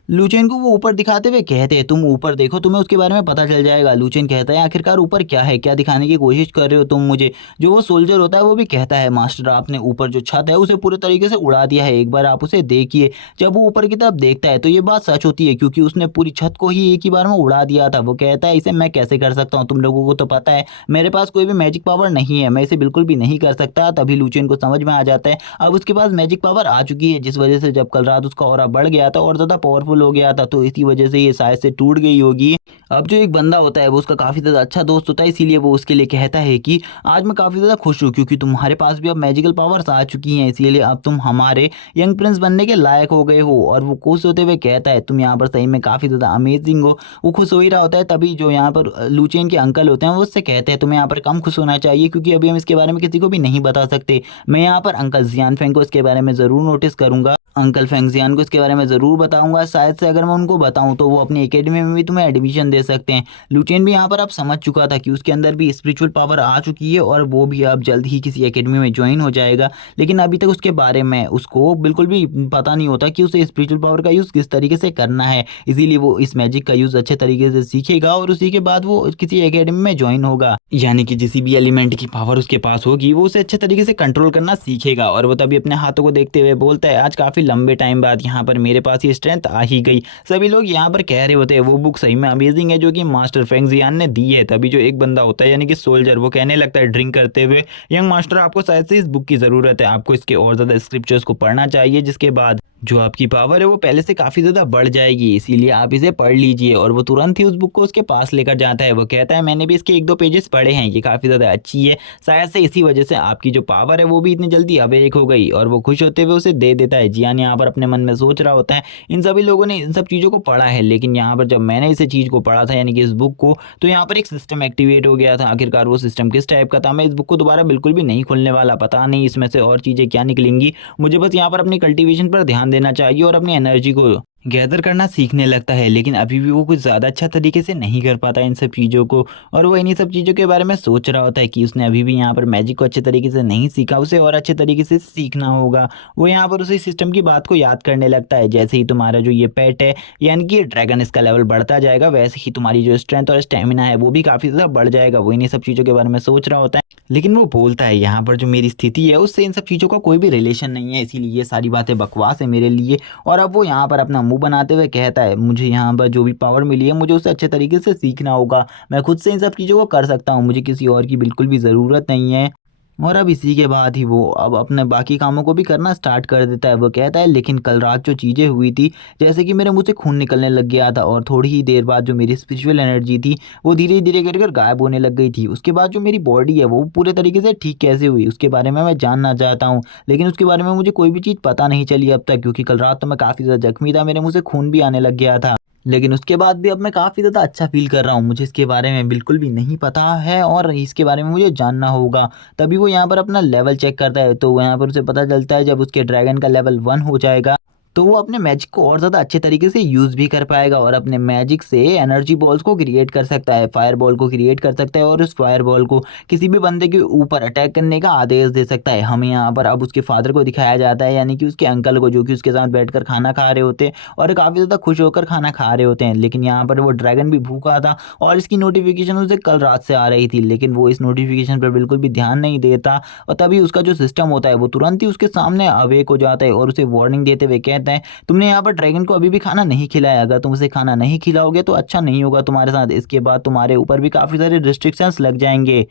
लुचेन को वो ऊपर दिखाते हुए कहते हैं तुम ऊपर देखो, तुम्हें उसके बारे में पता चल जाएगा। लुचेन कहता है आखिरकार ऊपर क्या है, क्या दिखाने की कोशिश कर रहे हो तुम मुझे। जो वो सोल्जर होता है वो भी कहता है मास्टर आपने ऊपर जो छत है उसे पूरे तरीके से उड़ा दिया है, एक बार आप उसे देखिए। जब वो ऊपर की तरफ देखता है तो ये बात सच होती है क्योंकि उसने पूरी छत को ही एक ही बार में उड़ा दिया था। वो कहता है इसे मैं कैसे कर सकता हूँ, तुम लोगों को तो पता है मेरे पास कोई भी मैजिक पावर नहीं है, मैं इसे बिल्कुल भी नहीं कर सकता। तभी लुचेन को समझ में आ जाता है अब उसके पास मैजिक पावर आ चुकी है, जिस वजह से जब कल रात उसका ऑरा बढ़ गया था और ज़्यादा पावरफुल हो गया था तो इसी वजह से ये शायद से टूट गई होगी। अब जो एक बंदा होता है वो उसका काफ़ी ज़्यादा अच्छा दोस्त होता है, इसीलिए वो उसके लिए कहता है कि आज मैं काफ़ी ज़्यादा खुश हूँ क्योंकि तुम्हारे पास भी अब मैजिकल पावर्स आ चुकी हैं, इसलिए अब तुम हमारे यंग प्रिंस बनने के लायक हो गए हो। और वो खुश होते हुए कहता है तुम यहाँ पर सही में काफ़ी ज़्यादा अमेजिंग हो। वो खुश हो ही रहा होता है तभी जो यहाँ पर लुचेन के अंकल होते हैं वो उससे कहते हैं तुम्हें यहाँ पर कम खुश होना चाहिए क्योंकि अभी हम इसके बारे में किसी को भी नहीं बता सकते। मैं यहाँ पर अंकल जियान फेंग को इसके बारे में ज़रूर नोटिस करूँगा, अंकल फेंगजियान को इसके बारे में ज़रूर बताऊंगा। शायद से अगर मैं उनको बताऊं तो वो अपनी एकेडमी में भी तुम्हें एडमिशन दे सकते हैं। लुचेन भी यहाँ पर अब समझ चुका था कि उसके अंदर भी स्पिरिचुअल पावर आ चुकी है और वो भी अब जल्द ही किसी एकेडमी में ज्वाइन हो जाएगा। लेकिन अभी तक उसके बारे में उसको बिल्कुल भी पता नहीं होता कि उसे स्पिरिचुअल पावर का यूज़ किस तरीके से करना है, इसीलिए वो इस मैजिक का यूज़ अच्छे तरीके से सीखेगा और उसी के बाद वो किसी एकेडमी में ज्वाइन होगा। यानी कि जिस भी एलिमेंट की पावर उसके पास होगी वो उसे अच्छे तरीके से कंट्रोल करना सीखेगा। और वो तभी अपने हाथों को देखते हुए बोलता है आज काफ़ी लंबे टाइम बाद यहाँ पर मेरे पास ये स्ट्रेंथ आ ही गई। सभी लोग यहाँ पर कह रहे होते हैं वो बुक सही में अमेजिंग है जो कि मास्टर फेंगजियान ने दी है। तभी जो एक बंदा होता है यानी कि सोल्जर वो कहने लगता है ड्रिंक करते हुए यंग मास्टर आपको शायद से इस बुक की ज़रूरत है, आपको इसके और ज़्यादा स्क्रिप्चर्स को पढ़ना चाहिए जिसके बाद जो आपकी पावर है वो पहले से काफ़ी ज़्यादा बढ़ जाएगी, इसीलिए आप इसे पढ़ लीजिए। और वो तुरंत ही उस बुक को उसके पास लेकर जाता है। वो कहता है मैंने भी इसके 1-2 पेजेस पढ़े हैं, ये काफ़ी ज़्यादा अच्छी है। शायद से इसी वजह से आपकी जो पावर है वो भी इतनी जल्दी अवेक हो गई। और वो खुश होते हुए उसे दे देता है। जियान यहाँ पर अपने मन में सोच रहा होता है, इन सभी लोगों ने इन सब चीज़ों को पढ़ा है, लेकिन यहाँ पर जब मैंने इस चीज़ को पढ़ा था यानी कि इस बुक को, तो यहाँ पर एक सिस्टम एक्टिवेट हो गया था। आखिरकार वो सिस्टम किस टाइप का था, मैं इस बुक को दोबारा बिल्कुल भी नहीं खोलने वाला। पता नहीं इसमें से और चीज़ें क्या निकलेंगी। मुझे बस यहाँ पर अपनी कल्टीवेशन पर ध्यान देना चाहिए और अपनी एनर्जी को गैदर करना सीखने लगता है। लेकिन अभी भी वो कुछ ज़्यादा अच्छा तरीके से नहीं कर पाता इन सब चीज़ों को। और वो इन्हीं सब चीज़ों के बारे में सोच रहा होता है कि उसने अभी भी यहाँ पर मैजिक को अच्छे तरीके से नहीं सीखा, उसे और अच्छे तरीके से सीखना होगा। वो यहाँ पर उसी सिस्टम की बात को याद करने लगता है, जैसे ही तुम्हारा जो ये पेट है यानी कि ड्रैगन, इसका लेवल बढ़ता जाएगा, वैसे ही तुम्हारी जो स्ट्रेंथ और स्टेमिना है वो भी काफ़ी ज़्यादा बढ़ जाएगा। वो इन्हीं सब चीज़ों के बारे में सोच रहा होता है। लेकिन वो बोलता है यहाँ पर जो मेरी स्थिति है उससे इन सब चीज़ों का कोई भी रिलेशन नहीं है, इसीलिए ये सारी बातें बकवास है मेरे लिए। और अब वो यहाँ पर अपना मुँह बनाते हुए कहता है, मुझे यहाँ पर जो भी पावर मिली है मुझे उसे अच्छे तरीके से सीखना होगा। मैं खुद से इन सब चीज़ों को कर सकता हूँ, मुझे किसी और की बिल्कुल भी ज़रूरत नहीं है। और अब इसी के बाद ही वो अब अपने बाकी कामों को भी करना स्टार्ट कर देता है। वो कहता है लेकिन कल रात जो चीज़ें हुई थी, जैसे कि मेरे मुँह से खून निकलने लग गया था और थोड़ी ही देर बाद जो मेरी स्पिरिचुअल एनर्जी थी वो धीरे-धीरे कर गायब होने लग गई थी। उसके बाद जो मेरी बॉडी है वो पूरे तरीके से ठीक कैसे हुई उसके बारे में मैं जानना चाहता हूँ। लेकिन उसके बारे में मुझे कोई भी चीज़ पता नहीं चली अब तक, क्योंकि कल रात तो मैं काफ़ी ज़्यादा ज़ख्मी था, मेरे मुँह से खून भी आने लग गया था। लेकिन उसके बाद भी अब मैं काफ़ी ज़्यादा अच्छा फ़ील कर रहा हूँ। मुझे इसके बारे में बिल्कुल भी नहीं पता है और इसके बारे में मुझे जानना होगा। तभी वो यहाँ पर अपना लेवल चेक करता है, तो यहाँ पर उसे पता चलता है जब उसके ड्रैगन का लेवल 1 हो जाएगा, तो वो अपने मैजिक को और ज़्यादा अच्छे तरीके से यूज़ भी कर पाएगा और अपने मैजिक से एनर्जी बॉल्स को क्रिएट कर सकता है, फायर बॉल को क्रिएट कर सकता है और उस फायर बॉल को किसी भी बंदे के ऊपर अटैक करने का आदेश दे सकता है। हमें यहाँ पर अब उसके फादर को दिखाया जाता है, यानी कि उसके अंकल को, जो कि उसके साथ बैठकर खाना खा रहे होते हैं और काफ़ी ज़्यादा खुश होकर खाना खा रहे होते हैं। लेकिन यहाँ पर वो ड्रैगन भी भूखा था और इसकी नोटिफिकेशन उसे कल रात से आ रही थी, लेकिन वो इस नोटिफिकेशन पर बिल्कुल भी ध्यान नहीं देता। और तभी उसका जो सिस्टम होता है वो तुरंत ही उसके सामने अवेक हो जाता है और उसे वार्निंग देते हुए कहता है, तुमने यहाँ पर ड्रैगन को अभी भी खाना नहीं खिलाया, अगर तुम उसे खाना नहीं खिलाओगे तो अच्छा नहीं होगा तुम्हारे साथ, इसके बाद तुम्हारे ऊपर भी काफ़ी सारे रिस्ट्रिक्शंस लग जाएंगे।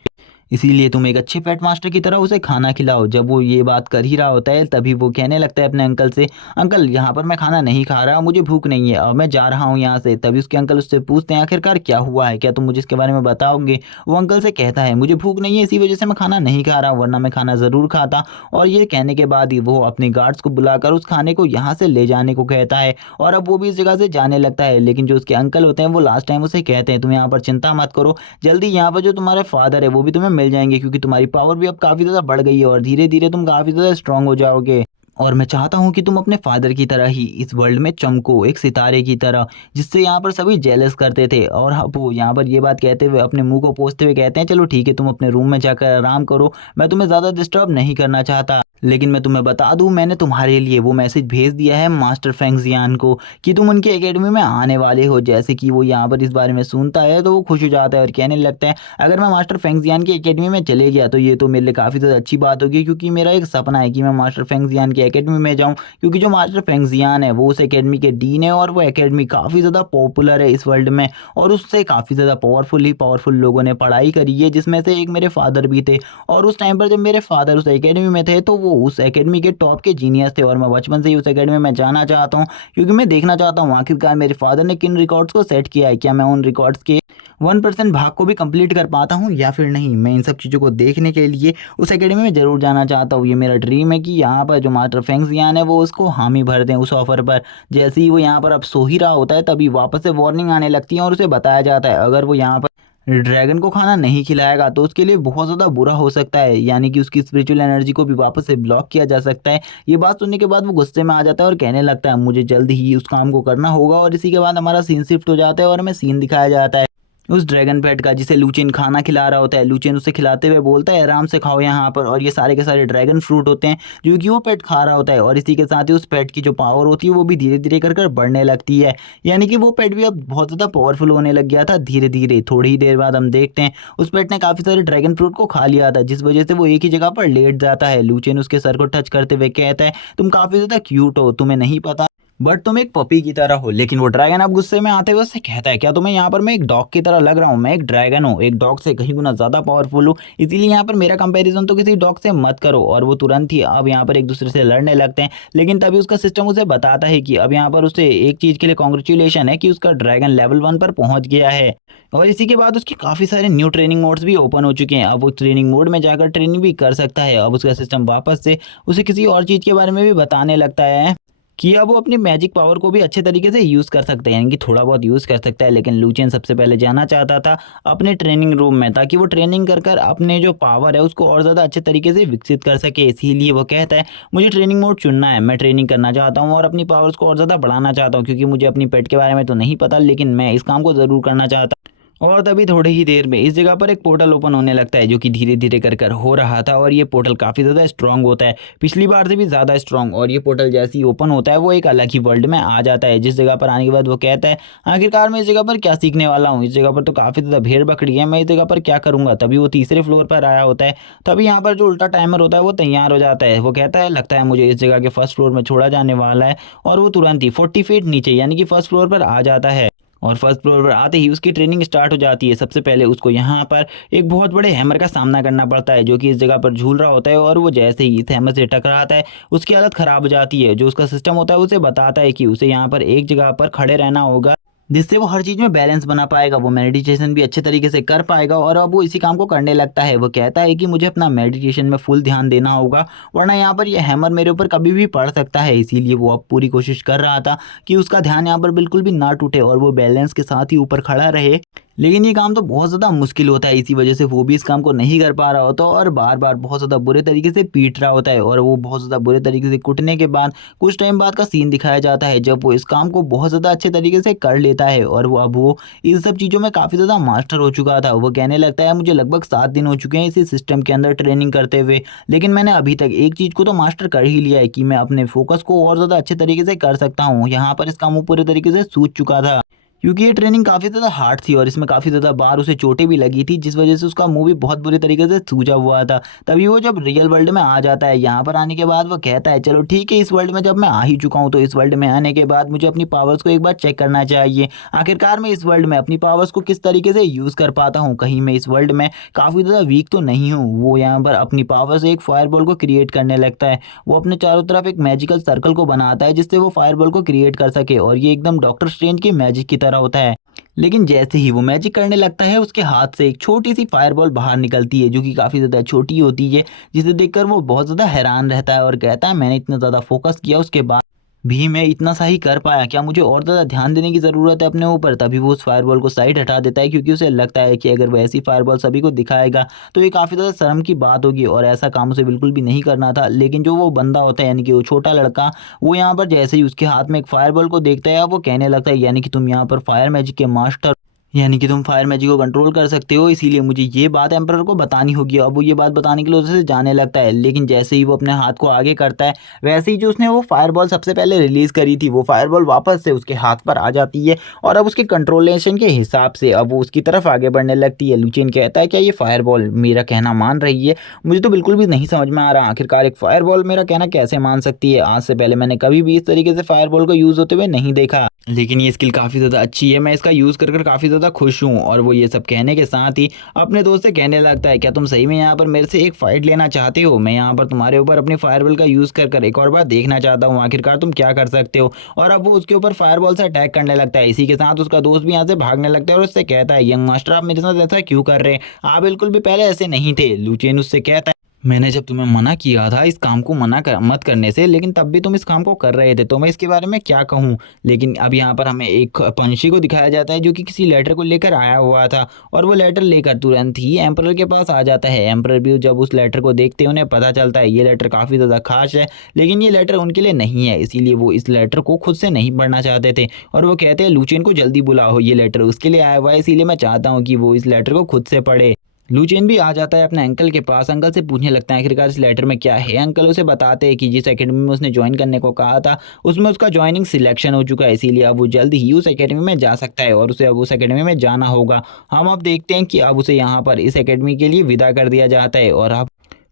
इसीलिए तुम एक अच्छे पेट मास्टर की तरह उसे खाना खिलाओ। जब वो ये बात कर ही रहा होता है तभी वो कहने लगता है अपने अंकल से, अंकल यहाँ पर मैं खाना नहीं खा रहा, मुझे भूख नहीं है और मैं जा रहा हूँ यहाँ से। तभी उसके अंकल उससे पूछते हैं आखिरकार क्या हुआ है, क्या तुम मुझे इसके बारे में बताओगे। वो अंकल से कहता है मुझे भूख नहीं है, इसी वजह से मैं खाना नहीं खा रहा हूँ, वरना मैं खाना ज़रूर खाता। और ये कहने के बाद ही वो अपने गार्ड्स को बुलाकर उस खाने को यहाँ से ले जाने को कहता है और अब वो भी इस जगह से जाने लगता है। लेकिन जो उसके अंकल होते हैं वो लास्ट टाइम उसे कहते हैं, तुम यहाँ पर चिंता मत करो, जल्दी यहाँ पर जो तुम्हारे फादर है वो भी तुम्हें मिल जाएंगे, क्योंकि तुम्हारी पावर भी अब काफ़ी ज़्यादा बढ़ गई है और धीरे-धीरे तुम काफ़ी ज़्यादा स्ट्रांग हो जाओगे। और मैं चाहता हूँ कि तुम अपने फादर की तरह ही इस वर्ल्ड में चमको, एक सितारे की तरह, जिससे यहाँ पर सभी जेलस करते थे। और अब वो यहाँ पर ये बात कहते हुए अपने मुँह को पोंछते हुए कहते हैं, चलो ठीक है, तुम अपने रूम में जाकर आराम करो, मैं तुम्हें ज़्यादा डिस्टर्ब नहीं करना चाहता। लेकिन मैं तुम्हें बता दूँ, मैंने तुम्हारे लिए वो मैसेज भेज दिया है मास्टर फेंगज़ियान को कि तुम उनकी एकेडमी में आने वाले हो। जैसे कि वो यहाँ पर इस बारे में सुनता है तो वो खुश हो जाता है और कहने लगता है, अगर मैं मास्टर फेंगज़ियान की एकेडमी में चले गया तो ये तो मेरे लिए काफ़ी ज़्यादा अच्छी बात होगी, क्योंकि मेरा एक सपना है कि मैं मास्टर फेंगज़ियान की एकेडमी में जाऊँ। क्योंकि जो मास्टर फेंगज़ियान है वो उस एकेडमी के डीन है और वो एकेडमी काफ़ी ज़्यादा पॉपुलर है इस वर्ल्ड में और उससे काफ़ी ज़्यादा पावरफुल लोगों ने पढ़ाई करी है, जिसमें से एक मेरे फादर भी थे। और उस टाइम पर जब मेरे फादर उस एकेडमी में थे तो वो उस एकेडमी के टॉप के जीनियस थे और मैं बचपन से ही उस एकेडमी में जाना चाहता हूँ, क्योंकि मैं देखना चाहता हूँ आखिरकार मेरे फादर ने किन रिकॉर्ड्स को सेट किया है, क्या मैं उन रिकॉर्ड्स के 1% भाग को भी कंप्लीट कर पाता हूँ या फिर नहीं। मैं इन सब चीज़ों को देखने के लिए उस एकेडमी में ज़रूर जाना चाहता हूँ। ये मेरा ड्रीम है कि यहाँ पर जो मास्टर फेंगज़ियान है वो उसको हामी भर दें उस ऑफ़र पर। जैसे ही वो यहाँ पर अब सो ही रहा होता है तभी वापस से वार्निंग आने लगती है और उसे बताया जाता है, अगर वो यहाँ पर ड्रैगन को खाना नहीं खिलाएगा तो उसके लिए बहुत ज़्यादा बुरा हो सकता है, यानी कि उसकी स्पिरिचुअल एनर्जी को भी वापस से ब्लॉक किया जा सकता है। ये बात सुनने के बाद वो गुस्से में आ जाता है और कहने लगता है मुझे जल्द ही उस काम को करना होगा। और इसी के बाद हमारा सीन शिफ्ट हो जाता है और हमें सीन दिखाया जाता है उस ड्रैगन पेट का, जिसे लूचिन खाना खिला रहा होता है। लूचिन उसे खिलाते हुए बोलता है आराम से खाओ यहाँ पर, और ये सारे के सारे ड्रैगन फ्रूट होते हैं जो कि वो पेट खा रहा होता है। और इसी के साथ ही उस पेट की जो पावर होती है वो भी धीरे धीरे कर बढ़ने लगती है, यानी कि वो पेट भी अब बहुत ज़्यादा पावरफुल होने लग गया था धीरे धीरे। थोड़ी ही देर बाद हम देखते हैं उस पेट ने काफ़ी सारे ड्रैगन फ्रूट को खा लिया था, जिस वजह से वो एक ही जगह पर लेट जाता है। लूचिन उसके सर को टच करते हुए कहता है तुम काफ़ी ज़्यादा क्यूट हो, तुम्हें नहीं पता बट तुम एक पपी की तरह हो। लेकिन वो ड्रैगन अब गुस्से में आते हुए उससे कहता है, क्या तुम्हें यहाँ पर मैं एक डॉग की तरह लग रहा हूँ? मैं एक ड्रैगन हूँ, एक डॉग से कहीं गुना ज़्यादा पावरफुल हूँ, इसीलिए यहाँ पर मेरा कंपैरिजन तो किसी डॉग से मत करो। और वो तुरंत ही अब यहाँ पर एक दूसरे से लड़ने लगते हैं। लेकिन तभी उसका सिस्टम उसे बताता है कि अब यहाँ पर उसे एक चीज़ के लिए कॉन्ग्रेचुलेशन है कि उसका ड्रैगन लेवल 1 पर पहुँच गया है। और इसी के बाद उसके काफ़ी सारे न्यू ट्रेनिंग मोड्स भी ओपन हो चुके हैं। अब वो ट्रेनिंग मोड में जाकर ट्रेनिंग भी कर सकता है। अब उसका सिस्टम वापस से उसे किसी और चीज़ के बारे में भी बताने लगता है कि अब वो अपनी मैजिक पावर को भी अच्छे तरीके से यूज़ कर सकते हैं, यानी कि थोड़ा बहुत यूज़ कर सकता है। लेकिन लूचियन सबसे पहले जाना चाहता था अपने ट्रेनिंग रूम में, ताकि वो ट्रेनिंग कर कर अपने जो पावर है उसको और ज़्यादा अच्छे तरीके से विकसित कर सके। इसीलिए वो कहता है, मुझे ट्रेनिंग मोड चुनना है, मैं ट्रेनिंग करना चाहता हूँ और अपनी पावर्स को और ज़्यादा बढ़ाना चाहता हूँ, क्योंकि मुझे अपनी पेट के बारे में तो नहीं पता, लेकिन मैं इस काम को ज़रूर करना चाहता हूँ। और तभी थोड़ी ही देर में इस जगह पर एक पोर्टल ओपन होने लगता है, जो कि धीरे-धीरे कर कर हो रहा था। और ये पोर्टल काफ़ी ज़्यादा स्ट्रॉन्ग होता है, पिछली बार से भी ज़्यादा स्ट्रॉन्ग। और ये पोर्टल जैसे ही ओपन होता है वो एक अलग ही वर्ल्ड में आ जाता है, जिस जगह पर आने के बाद वो कहता है, आखिरकार मैं इस जगह पर क्या सीखने वाला हूँ? इस जगह पर तो काफ़ी ज़्यादा भेड़-बकरी है, मैं इस जगह पर क्या करूँगा? तभी वो तीसरे फ्लोर पर आया होता है। तभी यहाँ पर जो उल्टा टाइमर होता है वो तैयार हो जाता है। वो कहता है, लगता है मुझे इस जगह के फर्स्ट फ्लोर में छोड़ा जाने वाला है। और वो तुरंत ही 40 फीट नीचे यानी कि फर्स्ट फ्लोर पर आ जाता है। और फर्स्ट फ्लोर पर आते ही उसकी ट्रेनिंग स्टार्ट हो जाती है। सबसे पहले उसको यहाँ पर एक बहुत बड़े हैमर का सामना करना पड़ता है, जो कि इस जगह पर झूल रहा होता है। और वो जैसे ही इस हैमर से टकराता है उसकी हालत ख़राब हो जाती है। जो उसका सिस्टम होता है उसे बताता है कि उसे यहाँ पर एक जगह पर खड़े रहना होगा, जिससे वो हर चीज़ में बैलेंस बना पाएगा, वो मेडिटेशन भी अच्छे तरीके से कर पाएगा। और अब वो इसी काम को करने लगता है। वो कहता है कि मुझे अपना मेडिटेशन में फुल ध्यान देना होगा, वरना यहाँ पर ये हैमर मेरे ऊपर कभी भी पड़ सकता है। इसीलिए वो अब पूरी कोशिश कर रहा था कि उसका ध्यान यहाँ पर बिल्कुल भी ना टूटे और वो बैलेंस के साथ ही ऊपर खड़ा रहे। लेकिन ये काम तो बहुत ज़्यादा मुश्किल होता है, इसी वजह से वो भी इस काम को नहीं कर पा रहा होता और बार-बार बहुत ज़्यादा बुरे तरीके से पीट रहा होता है। और वो बहुत ज़्यादा बुरे तरीके से कुटने के बाद कुछ टाइम बाद का सीन दिखाया जाता है, जब वो इस काम को बहुत ज़्यादा अच्छे तरीके से कर लेता है। और वो इन सब चीज़ों में काफ़ी ज़्यादा मास्टर हो चुका था। वो कहने लगता है, मुझे लगभग 7 दिन हो चुके हैं इसी सिस्टम के अंदर ट्रेनिंग करते हुए, लेकिन मैंने अभी तक एक चीज़ को तो मास्टर कर ही लिया है कि मैं अपने फोकस को और ज़्यादा अच्छे तरीके से कर सकता हूँ। यहाँ पर इसका मुँह पूरे तरीके से सूज चुका था, क्योंकि ये ट्रेनिंग काफ़ी ज़्यादा हार्ड थी और इसमें काफ़ी ज़्यादा बार उसे चोटें भी लगी थी, जिस वजह से उसका मुँह भी बहुत बुरे तरीके से सूजा हुआ था। तभी वो जब रियल वर्ल्ड में आ जाता है, यहाँ पर आने के बाद वो कहता है, चलो ठीक है, इस वर्ल्ड में जब मैं आ ही चुका हूँ तो इस वर्ल्ड में आने के बाद मुझे अपनी पावर्स को एक बार चेक करना चाहिए। आखिरकार मैं इस वर्ल्ड में अपनी पावर्स को किस तरीके से यूज़ कर पाता हूँ, कहीं मैं इस वर्ल्ड में काफ़ी ज़्यादा वीक तो नहीं हूँ। वो यहाँ पर अपनी पावर से एक फायरबॉल को क्रिएट करने लगता है। वो अपने चारों तरफ एक मैजिकल सर्कल को बनाता है, जिससे वो फायरबॉल को क्रिएट कर सके। और ये एकदम डॉक्टर स्ट्रेंज की मैजिक की तरह होता है। लेकिन जैसे ही वो मैजिक करने लगता है, उसके हाथ से एक छोटी-सी फायरबॉल बाहर निकलती है, जो कि काफ़ी ज़्यादा छोटी होती है, जिसे देखकर वो बहुत ज़्यादा हैरान रहता है और कहता है, मैंने इतना ज़्यादा फ़ोकस किया उसके बाद भी मैं इतना सा ही कर पाया, क्या मुझे और ज़्यादा ध्यान देने की ज़रूरत है अपने ऊपर? तभी वो उस फायरबॉल को साइड हटा देता है, क्योंकि उसे लगता है कि अगर वो ऐसी फायरबॉल सभी को दिखाएगा तो ये काफ़ी ज़्यादा शर्म की बात होगी और ऐसा काम उसे बिल्कुल भी नहीं करना था। लेकिन जो वो बंदा होता है, यानी कि वो छोटा लड़का, वो यहाँ पर जैसे ही उसके हाथ में एक फायरबॉल को देखता है, वो कहने लगता है, यानी कि तुम यहाँ पर फायर मैजिक के मास्टर, यानी कि तुम फायर मैजिक को कंट्रोल कर सकते हो, इसीलिए मुझे ये बात एम्परर को बतानी होगी। अब वो ये बात बताने के लिए उधर से जाने लगता है, लेकिन जैसे ही वो अपने हाथ को आगे करता है, वैसे ही जो उसने वो फायरबॉल सबसे पहले रिलीज़ करी थी, वो फायरबॉल वापस से उसके हाथ पर आ जाती है। और अब उसके कंट्रोलेशन के हिसाब से अब वो उसकी तरफ आगे बढ़ने लगती है। लुचियन कहता है, क्या ये फायरबॉल मेरा कहना मान रही है? मुझे तो बिल्कुल भी नहीं समझ में आ रहा, आखिरकार एक फायरबॉल मेरा कहना कैसे मान सकती है? आज से पहले मैंने कभी भी इस तरीके से फायरबॉल को यूज़ होते हुए नहीं देखा। लेकिन ये स्किल काफ़ी ज़्यादा अच्छी है, मैं इसका यूज़ कर कर काफ़ी ज़्यादा खुश हूँ। और वो ये सब कहने के साथ ही अपने दोस्त से कहने लगता है, क्या तुम सही में यहाँ पर मेरे से एक फ़ाइट लेना चाहते हो? मैं यहाँ पर तुम्हारे ऊपर अपनी फायरबॉल का यूज़ कर कर एक और बार देखना चाहता हूँ, आखिरकार तुम क्या कर सकते हो? और अब वो उसके ऊपर फायरबॉल से अटैक करने लगता है। इसी के साथ उसका दोस्त भी यहाँ से भागने लगता है और उससे कहता है, यंग मास्टर, आप मेरे साथ ऐसा क्यों कर रहे हैं? आप बिल्कुल भी पहले ऐसे नहीं थे। लुचियन उससे कहता है, मैंने जब तुम्हें मना किया था इस काम को मत करने से, लेकिन तब भी तुम इस काम को कर रहे थे, तो मैं इसके बारे में क्या कहूँ? लेकिन अब यहाँ पर हमें एक पंछी को दिखाया जाता है, जो कि किसी लेटर को लेकर आया हुआ था। और वो लेटर लेकर तुरंत ही एम्परर के पास आ जाता है। एम्परर भी जब उस लेटर को देखते हैं, उन्हें पता चलता है ये लेटर काफ़ी ज़्यादा खास है, लेकिन ये लेटर उनके लिए नहीं है, इसीलिए वो इस लेटर को खुद से नहीं पढ़ना चाहते थे। और वो कहते हैं, लुचियन को जल्दी बुलाओ, ये लेटर उसके लिए आया हुआ है, इसीलिए मैं चाहता हूँ कि वो इस लेटर को खुद से पढ़े। लुचियन भी आ जाता है अपने अंकल के पास, अंकल से पूछने लगता है, आखिरकार इस लेटर में क्या है? अंकल उसे बताते हैं कि जिस एकेडमी में उसने ज्वाइन करने को कहा था, उसमें उसका ज्वाइनिंग सिलेक्शन हो चुका है, इसीलिए अब वो जल्द ही उस एकेडमी में जा सकता है और उसे अब उस एकेडमी में जाना होगा। हम अब देखते हैं कि अब उसे यहाँ पर इस एकेडमी के लिए विदा कर दिया जाता है। और अब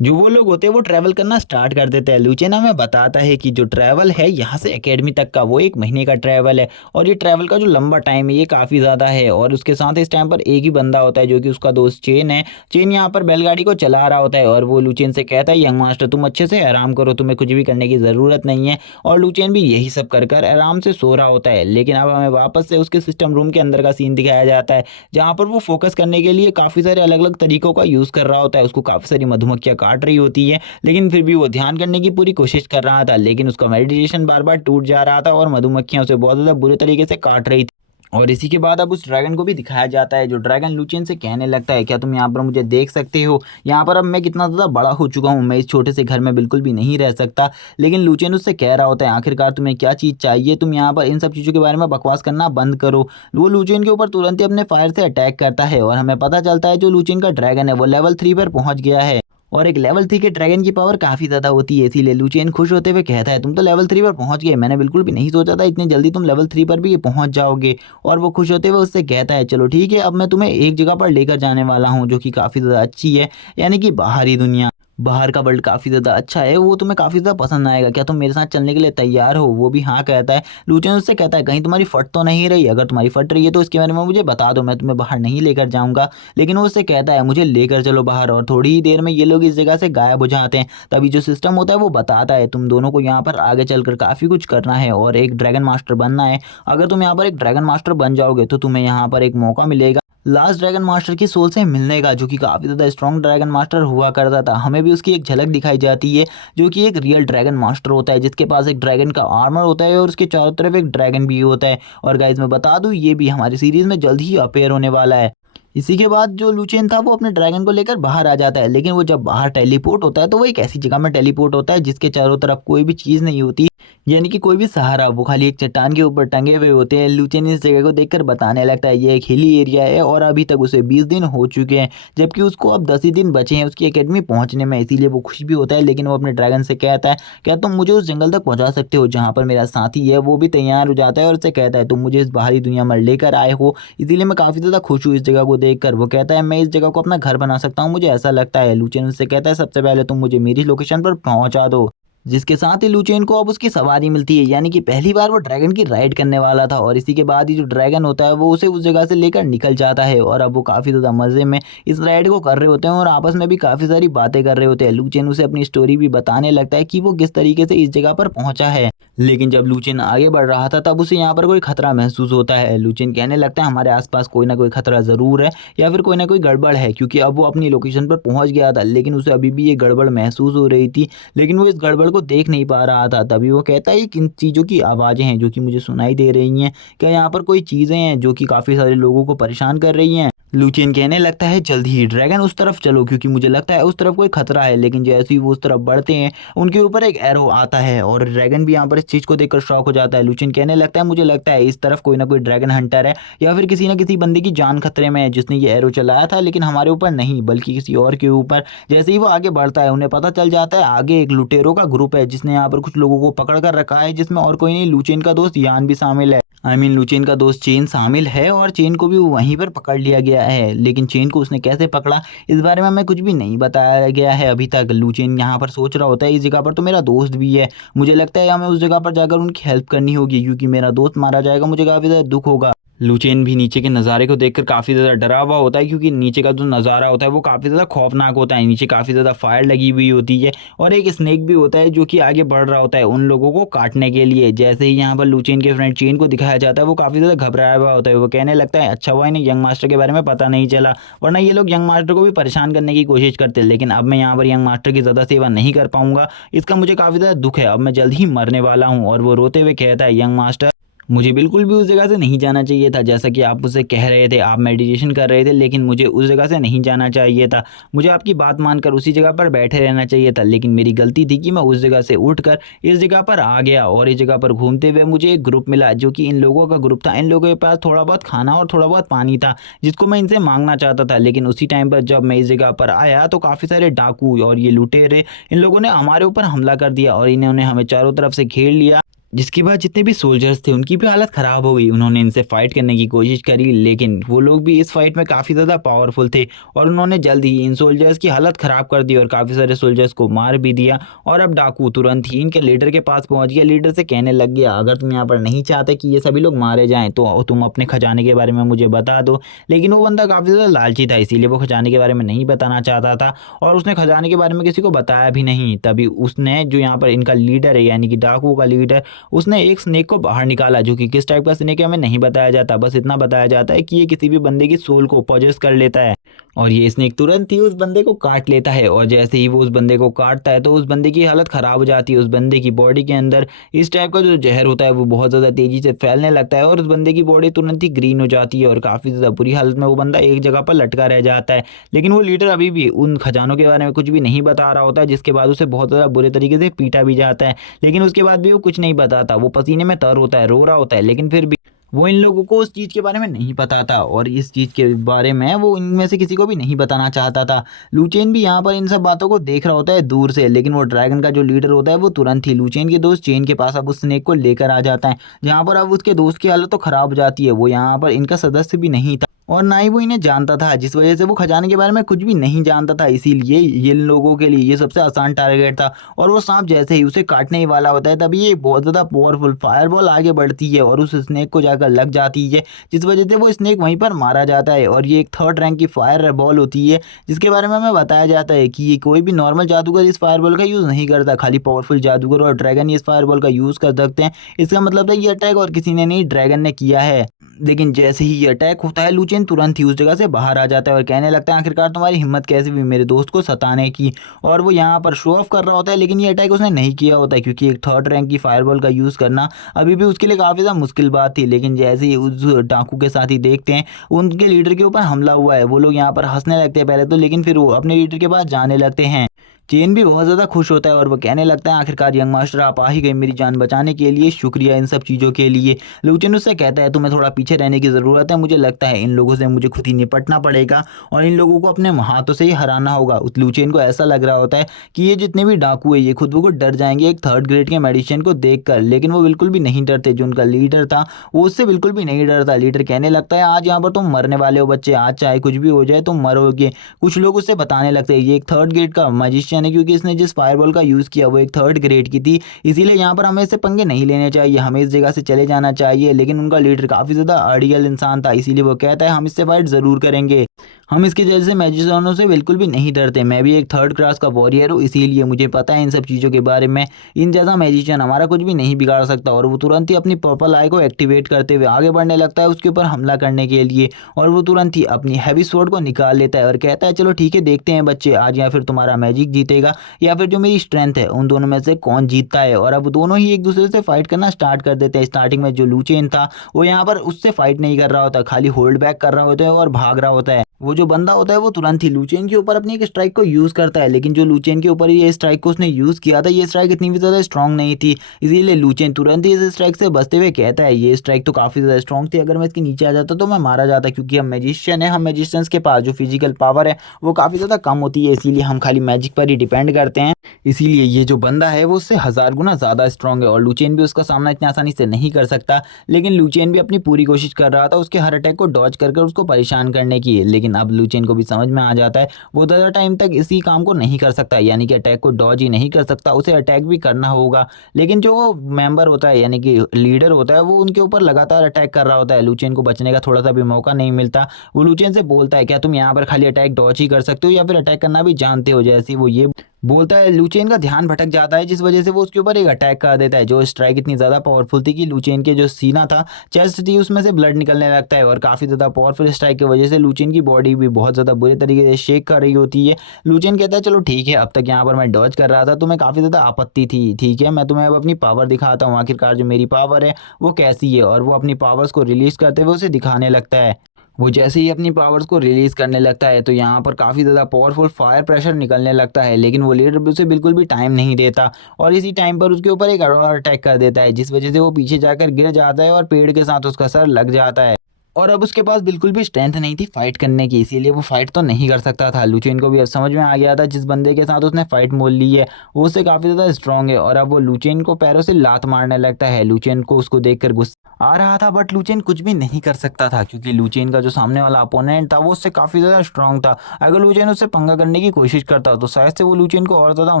जो वो लोग होते हैं वो ट्रैवल करना स्टार्ट कर देते हैं। लूचेन हमें बताता है कि जो ट्रैवल है यहाँ से एकेडमी तक का वो 1 महीने का ट्रैवल है और ये ट्रैवल का जो लंबा टाइम है ये काफ़ी ज़्यादा है और उसके साथ इस टाइम पर एक ही बंदा होता है जो कि उसका दोस्त चेन है। चेन यहाँ पर बैलगाड़ी को चला रहा होता है और वो लूचेन से कहता है, यंग मास्टर तुम अच्छे से आराम करो, तुम्हें कुछ भी करने की ज़रूरत नहीं है। और लूचेन भी यही सब कर कर आराम से सो रहा होता है। लेकिन अब हमें वापस से उसके सिस्टम रूम के अंदर का सीन दिखाया जाता है, जहाँ पर वो फोकस करने के लिए काफ़ी सारे अलग अलग तरीकों का यूज़ कर रहा होता है। उसको काफ़ी सारी मधुमक्खियाँ काट रही होती है, लेकिन फिर भी वो ध्यान करने की पूरी कोशिश कर रहा था, लेकिन उसका मेडिटेशन बार-बार टूट जा रहा था और मधुमक्खियाँ उसे बहुत ज़्यादा बुरे तरीके से काट रही थी। और इसी के बाद अब उस ड्रैगन को भी दिखाया जाता है, जो ड्रैगन लूचियन से कहने लगता है, क्या तुम यहाँ पर मुझे देख सकते हो? यहाँ पर अब मैं कितना ज़्यादा बड़ा हो चुका हूँ, मैं इस छोटे से घर में बिल्कुल भी नहीं रह सकता। लेकिन लूचियन उससे कह रहा होता है, आखिरकार तुम्हें क्या चीज़ चाहिए? तुम यहाँ पर इन सब चीज़ों के बारे में बकवास करना बंद करो। वो लूचियन के ऊपर तुरंत ही अपने फायर से अटैक करता है और हमें पता चलता है जो लूचियन का ड्रैगन है वो लेवल 3 पर पहुँच गया है। और एक लेवल 3 के ड्रैगन की पावर काफ़ी ज़्यादा होती है, इसीलिए लूचियन खुश होते हुए कहता है, तुम तो लेवल 3 पर पहुँच गए, मैंने बिल्कुल भी नहीं सोचा था इतनी जल्दी तुम लेवल 3 पर भी पहुँच जाओगे। और वो खुश होते हुए उससे कहता है, चलो ठीक है, अब मैं तुम्हें एक जगह पर लेकर जाने वाला हूँ जो कि काफ़ी ज़्यादा अच्छी है, यानी कि बाहरी दुनिया। बाहर का वर्ल्ड काफ़ी ज़्यादा अच्छा है, वो तुम्हें काफ़ी ज़्यादा पसंद आएगा, क्या तुम मेरे साथ चलने के लिए तैयार हो? वो भी हाँ कहता है। लूचियन उससे कहता है, कहीं तुम्हारी फट तो नहीं रही? अगर तुम्हारी फट रही है तो इसके बारे में मुझे बता दो, मैं तुम्हें बाहर नहीं लेकर जाऊँगा। लेकिन वो उससे कहता है, मुझे लेकर चलो बाहर। और थोड़ी ही देर में ये लोग इस जगह से गायब हो जाते हैं। तभी जो सिस्टम होता है वो बताता है, तुम दोनों को यहाँ पर आगे चलकर काफ़ी कुछ करना है और एक ड्रैगन मास्टर बनना है। अगर तुम यहाँ पर एक ड्रैगन मास्टर बन जाओगे तो तुम्हें यहाँ पर एक मौका मिलेगा लास्ट ड्रैगन मास्टर की सोल से मिलने का, जो कि काफ़ी ज़्यादा स्ट्रॉन्ग ड्रैगन मास्टर हुआ करता था। हमें भी उसकी एक झलक दिखाई जाती है, जो कि एक रियल ड्रैगन मास्टर होता है, जिसके पास एक ड्रैगन का आर्मर होता है और उसके चारों तरफ एक ड्रैगन भी होता है। और गाइज मैं बता दूं, ये भी हमारी सीरीज़ में जल्द ही अपेयर होने वाला है। इसी के बाद जो लुचेन था वो अपने ड्रैगन को लेकर बाहर आ जाता है, लेकिन वो जब बाहर टेलीपोर्ट होता है तो वो एक ऐसी जगह में टेलीपोर्ट होता है जिसके चारों तरफ कोई भी चीज़ नहीं होती, यानी कि कोई भी सहारा, वो खाली एक चट्टान के ऊपर टंगे हुए होते हैं। लुचेन इस जगह को देखकर बताने लगता है, ये एक हिली एरिया है और अभी तक उसे 20 दिन हो चुके हैं, जबकि उसको अब 10 ही दिन बचे हैं उसकी एकेडमी पहुंचने में। इसीलिए वो खुश भी होता है, लेकिन वो अपने ड्रैगन से कहता है, क्या तुम मुझे उस जंगल तक पहुंचा सकते हो जहाँ पर मेरा साथी है? वो भी तैयार हो जाता है और उससे कहता है, तुम मुझे इस बाहरी दुनिया में लेकर आए हो, इसीलिए मैं काफ़ी ज़्यादा खुश हूँ इस जगह को देखकर। वो कहता है, मैं इस जगह को अपना घर बना सकता हूँ, मुझे ऐसा लगता है। लुचेन उससे कहता है, सबसे पहले तुम मुझे मेरी लोकेशन पर पहुँचा दो। जिसके साथ ही लुचेन को अब उसकी सवारी मिलती है, यानी कि पहली बार वो ड्रैगन की राइड करने वाला था और इसी के बाद ही जो ड्रैगन होता है वो उसे उस जगह से लेकर निकल जाता है और अब वो काफ़ी ज़्यादा मज़े में इस राइड को कर रहे होते हैं और आपस में भी काफ़ी सारी बातें कर रहे होते हैं। लुचेन उसे अपनी स्टोरी भी बताने लगता है कि वो किस तरीके से इस जगह पर पहुंचा है। लेकिन जब लुचेन आगे बढ़ रहा था तब उसे यहाँ पर कोई खतरा महसूस होता है। लुचेन कहने लगता है, हमारे आसपास कोई ना कोई खतरा ज़रूर है या फिर कोई ना कोई गड़बड़ है, क्योंकि अब वो अपनी लोकेशन पर पहुंच गया था, लेकिन उसे अभी भी ये गड़बड़ महसूस हो रही थी, लेकिन वो इस गड़बड़ को देख नहीं पा रहा था। तभी वो कहता है, किन चीज़ों की आवाज़ें हैं जो कि मुझे सुनाई दे रही हैं? क्या यहाँ पर कोई चीज़ें हैं जो कि काफ़ी सारे लोगों को परेशान कर रही हैं? लुचियन कहने लगता है, जल्द ही ड्रैगन उस तरफ चलो, क्योंकि मुझे लगता है उस तरफ कोई खतरा है। लेकिन जैसे ही वो उस तरफ बढ़ते हैं उनके ऊपर एक एरो आता है और ड्रैगन भी यहाँ पर इस चीज़ को देखकर शॉक हो जाता है। लुचियन कहने लगता है, मुझे लगता है इस तरफ कोई ना कोई ड्रैगन हंटर है या फिर किसी ना किसी बंदे की जान खतरे में है जिसने ये एरो चलाया था, लेकिन हमारे ऊपर नहीं बल्कि किसी और के ऊपर। जैसे ही वो आगे बढ़ता है उन्हें पता चल जाता है आगे एक लुटेरों का ग्रुप है जिसने यहाँ पर कुछ लोगों को पकड़ कर रखा है, जिसमें और कोई नहीं, लुचियन का दोस्त यान भी शामिल है। लुचेन का दोस्त चेन शामिल है और चेन को भी वहीं पर पकड़ लिया गया है, लेकिन चेन को उसने कैसे पकड़ा इस बारे में हमें कुछ भी नहीं बताया गया है अभी तक। लुचेन यहाँ पर सोच रहा होता है, इस जगह पर तो मेरा दोस्त भी है, मुझे लगता है हमें उस जगह पर जाकर उनकी हेल्प करनी होगी, क्योंकि मेरा दोस्त मारा जाएगा, मुझे काफ़ी ज़्यादा दुख होगा। लुचेन भी नीचे के नज़ारे को देखकर काफ़ी ज़्यादा डरा हुआ होता है, क्योंकि नीचे का जो नज़ारा होता है वो काफ़ी ज़्यादा खौफनाक होता है। नीचे काफ़ी ज़्यादा फायर लगी हुई होती है और एक स्नेक भी होता है जो कि आगे बढ़ रहा होता है उन लोगों को काटने के लिए। जैसे ही यहाँ पर लुचेन के फ्रेंड चेन को दिखाया जाता है वो काफ़ी ज़्यादा घबराया हुआ होता है। वो कहने लगता है, अच्छा हुआ इन्हें यंग मास्टर के बारे में पता नहीं चला, वरना ये लोग यंग मास्टर को भी परेशान करने की कोशिश करते। लेकिन अब मैं यहाँ पर यंग मास्टर की ज़्यादा सेवा नहीं कर पाऊंगा, इसका मुझे काफ़ी ज़्यादा दुख है, अब मैं जल्द ही मरने वाला हूँ। और वो रोते हुए कहता है, यंग मास्टर मुझे बिल्कुल भी उस जगह से नहीं जाना चाहिए था, जैसा कि आप मुझसे कह रहे थे, आप मेडिटेशन कर रहे थे, लेकिन मुझे उस जगह से नहीं जाना चाहिए था। मुझे आपकी बात मानकर उसी जगह पर बैठे रहना चाहिए था, लेकिन मेरी गलती थी कि मैं उस जगह से उठकर इस जगह पर आ गया और इस जगह पर घूमते हुए मुझे एक ग्रुप मिला जो कि इन लोगों का ग्रुप था। इन लोगों के पास थोड़ा बहुत खाना और थोड़ा बहुत पानी था जिसको मैं इनसे मांगना चाहता था, लेकिन उसी टाइम पर जब मैं इस जगह पर आया तो काफ़ी सारे डाकू और ये लुटेरे इन लोगों ने हमारे ऊपर हमला कर दिया और इन्होंने हमें चारों तरफ से घेर लिया। जिसके बाद जितने भी सोल्जर्स थे उनकी भी हालत ख़राब हो गई। उन्होंने इनसे फ़ाइट करने की कोशिश करी, लेकिन वो लोग भी इस फ़ाइट में काफ़ी ज़्यादा पावरफुल थे और उन्होंने जल्द ही इन सोल्जर्स की हालत ख़राब कर दी और काफ़ी सारे सोल्जर्स को मार भी दिया। और अब डाकू तुरंत ही इनके लीडर के पास पहुंच गया। लीडर से कहने लग गया, अगर तुम यहाँ पर नहीं चाहते कि ये सभी लोग मारे जाएं तो तुम अपने खजाने के बारे में मुझे बता दो। लेकिन वो बंदा काफ़ी ज़्यादा लालची था, इसीलिए वो खजाने के बारे में नहीं बताना चाहता था और उसने खजाने के बारे में किसी को बताया भी नहीं। तभी उसने जो यहाँ पर इनका लीडर है यानी कि डाकू का लीडर, उसने एक स्नेक को बाहर निकाला, जो कि किस टाइप का स्नेक है हमें नहीं बताया जाता, बस इतना बताया जाता है कि ये किसी भी बंदे की सोल को पॉजेस कर लेता है और ये स्नेक तुरंत ही उस बंदे को काट लेता है। और जैसे ही वो उस बंदे को काटता है तो उस बंदे की हालत ख़राब हो जाती है। उस बंदे की बॉडी के अंदर इस टाइप का जो जहर होता है वो बहुत ज़्यादा तेज़ी से फैलने लगता है और उस बंदे की बॉडी तुरंत ही ग्रीन हो जाती है और काफ़ी ज़्यादा बुरी हालत में वो बंदा एक जगह पर लटका रह जाता है। लेकिन वो लीडर अभी भी उन खजानों के बारे में कुछ भी नहीं बता रहा होता है, जिसके बाद उसे बहुत ज़्यादा बुरे तरीके से पीटा भी जाता है। लेकिन उसके बाद भी वो कुछ नहीं बताता, वो पसीने में तर होता है, रो रहा होता है, लेकिन फिर भी वो इन लोगों को उस चीज़ के बारे में नहीं पता था और इस चीज़ के बारे में वो इनमें से किसी को भी नहीं बताना चाहता था। लूचेन भी यहाँ पर इन सब बातों को देख रहा होता है दूर से, लेकिन वो ड्रैगन का जो लीडर होता है वो तुरंत ही लूचेन के दोस्त चेन के पास अब उस स्नेक को लेकर आ जाता है, जहाँ पर अब उसके दोस्त की हालत तो ख़राब हो जाती है। वो यहाँ पर इनका सदस्य भी नहीं था और ना ही वो इन्हें जानता था, जिस वजह से वो खजाने के बारे में कुछ भी नहीं जानता था। इसीलिए ये इन लोगों के लिए ये सबसे आसान टारगेट था और वो सांप जैसे ही उसे काटने ही वाला होता है तभी ये बहुत ज़्यादा पावरफुल फायरबॉल आगे बढ़ती है और उस स्नेक को जाकर लग जाती है, जिस वजह से वो स्नेक वहीं पर मारा जाता है। और ये एक थर्ड रैंक की फायर बॉल होती है, जिसके बारे में हमें बताया जाता है कि ये कोई भी नॉर्मल जादूगर इस फायरबॉल का यूज़ नहीं करता, खाली पावरफुल जादूगर और ड्रैगन इस फायरबॉल का यूज़ कर सकते हैं। इसका मतलब है ये अटैक और किसी ने नहीं, ड्रैगन ने किया है। लेकिन जैसे ही ये अटैक होता है लूचेन तुरंत ही उस जगह से बाहर आ जाता है और कहने लगता है, आखिरकार तुम्हारी हिम्मत कैसे हुई मेरे दोस्त को सताने की। और वो यहाँ पर शो ऑफ कर रहा होता है, लेकिन ये अटैक उसने नहीं किया होता है क्योंकि एक थर्ड रैंक की फायरबॉल का यूज़ करना अभी भी उसके लिए काफ़ी ज़्यादा मुश्किल बात थी। लेकिन जैसे ही उस डाकू के साथ ही देखते हैं उनके लीडर के ऊपर हमला हुआ है, वो लोग यहाँ पर हंसने लगते हैं पहले तो, लेकिन फिर वो अपने लीडर के पास जाने लगते हैं। चेन भी बहुत ज़्यादा खुश होता है और वो कहने लगता है, आखिरकार यंग मास्टर आप आ ही गए मेरी जान बचाने के लिए, शुक्रिया इन सब चीज़ों के लिए। लूचेन उससे कहता है तुम्हें थोड़ा पीछे रहने की ज़रूरत है, मुझे लगता है इन लोगों से मुझे खुद ही निपटना पड़ेगा और इन लोगों को अपने हाथों से ही हराना होगा। उस लूचेन को ऐसा लग रहा होता है कि ये जितने भी डाकू है ये खुद को डर जाएंगे एक थर्ड ग्रेड के मेडिसिन को देख कर, लेकिन वो बिल्कुल भी नहीं डरते। जो उनका लीडर था वो उससे बिल्कुल भी नहीं डरता। लीडर कहने लगता है, आज यहाँ पर तुम मरने वाले हो बच्चे, आज चाहे कुछ भी हो जाए तुम मरोगे। कुछ लोग उससे बताने लगते हैं ये एक थर्ड ग्रेड का मैजिशियन है क्योंकि इसने जिस फायरबॉल का यूज़ किया वो एक थर्ड ग्रेड की थी, इसीलिए यहाँ पर हमें इससे पंगे नहीं लेने चाहिए, हमें इस जगह से चले जाना चाहिए। लेकिन उनका लीडर काफ़ी ज़्यादा आइडियल इंसान था, इसीलिए वो कहता है हम इससे फाइट ज़रूर करेंगे, हम इसके जैसे मैजिशियनों से बिल्कुल भी नहीं डरते। मैं भी एक थर्ड क्लास का वॉरियर हूँ, इसीलिए मुझे पता है इन सब चीज़ों के बारे में। इन जैसा मैजिशियन हमारा कुछ भी नहीं बिगाड़ सकता। और वो तुरंत ही अपनी पर्पल आई को एक्टिवेट करते हुए आगे बढ़ने लगता है उसके ऊपर हमला करने के लिए और वो तुरंत ही अपनी हैवी स्वॉर्ड को निकाल लेता है और कहता है चलो ठीक है, देखते हैं बच्चे आज या फिर तुम्हारा मैजिक जीतेगा या फिर जो मेरी स्ट्रेंथ है, उन दोनों में से कौन जीतता है। और अब दोनों ही एक दूसरे से फाइट करना स्टार्ट कर देते हैं। स्टार्टिंग में जो लूचेन था वो यहाँ पर उससे फाइट नहीं कर रहा होता, खाली होल्ड बैक कर रहा होता है और भाग रहा होता है। वो जो बंदा होता है वो तुरंत ही लूचेन के ऊपर अपनी एक स्ट्राइक को यूज़ करता है, लेकिन जो लूचेन के ऊपर ये स्ट्राइक को उसने यूज़ किया था ये स्ट्राइक इतनी भी ज़्यादा स्ट्रॉन्ग नहीं थी, इसीलिए लूचेन तुरंत ही इस स्ट्राइक से बचते हुए कहता है ये स्ट्राइक तो काफ़ी ज़्यादा स्ट्रॉन्ग थी, अगर मैं इसके नीचे आ जाता तो मैं मारा जाता, क्योंकि हम मैजिशियन है, हम मैजिशियंस के पास जो फिजिकल पावर है वो काफ़ी ज़्यादा कम होती है, इसीलिए हम खाली मैजिक पर ही डिपेंड करते हैं। इसीलिए ये जो बंदा है वो उससे 1000 गुना ज़्यादा स्ट्रॉन्ग है और लूचेन भी उसका सामना इतनी आसानी से नहीं कर सकता। लेकिन लूचेन भी अपनी पूरी कोशिश कर रहा था उसके हर अटैक को डॉज कर उसको परेशान करने की, लेकिन अब लूचेन को भी समझ में आ जाता है वो ज़्यादा टाइम तक इसी काम को नहीं कर सकता, यानी कि अटैक को डॉज ही नहीं कर सकता, उसे अटैक भी करना होगा। लेकिन जो वो मेंबर होता है यानी कि लीडर होता है वो उनके ऊपर लगातार अटैक कर रहा होता है, लूचेन को बचने का थोड़ा सा भी मौका नहीं मिलता। वो लूचेन से बोलता है क्या तुम यहाँ पर खाली अटैक डॉज ही कर सकते हो या फिर अटैक करना भी जानते हो। जैसे ही वो ये बोलता है लूचेन का ध्यान भटक जाता है, जिस वजह से वो उसके ऊपर एक अटैक कर देता है। जो स्ट्राइक इतनी ज़्यादा पावरफुल थी कि लूचेन के जो सीना था, चेस्ट थी, उसमें से ब्लड निकलने लगता है और काफ़ी ज़्यादा पावरफुल स्ट्राइक की वजह से लूचेन की बॉडी भी बहुत ज़्यादा बुरे तरीके से शेक कर रही होती है। लूचेन कहता है चलो ठीक है, अब तक यहाँ पर मैं डॉज कर रहा था, तुम्हें काफ़ी ज़्यादा आपत्ति थी, ठीक है मैं तुम्हें अब अपनी पावर दिखाता हूँ, आखिरकार जो मेरी पावर है वो कैसी है। और वो अपनी पावर्स को रिलीज़ करते हुए उसे दिखाने लगता है। वो जैसे ही अपनी पावर्स को रिलीज़ करने लगता है तो यहाँ पर काफ़ी ज़्यादा पावरफुल फायर प्रेशर निकलने लगता है, लेकिन वो लीडर उसे बिल्कुल भी टाइम नहीं देता और इसी टाइम पर उसके ऊपर एक और अटैक कर देता है, जिस वजह से वो पीछे जाकर गिर जाता है और पेड़ के साथ उसका सर लग जाता है। और अब उसके पास बिल्कुल भी स्ट्रेंथ नहीं थी फाइट करने की, इसीलिए वो फाइट तो नहीं कर सकता था। लुचेन को भी अब समझ में आ गया था जिस बंदे के साथ उसने फाइट मोल ली है वो उससे काफ़ी ज़्यादा स्ट्रांग है, और अब वो लुचेन को पैरों से लात मारने लगता है। लुचेन को उसको देखकर गुस्सा आ रहा था, बट लुचेन कुछ भी नहीं कर सकता था क्योंकि लुचेन का जो सामने वाला अपोनेंट था वो उससे काफ़ी ज़्यादा स्ट्रांग था। अगर लुचेन उससे पंगा करने की कोशिश करता तो शायद से वो लुचेन को और ज़्यादा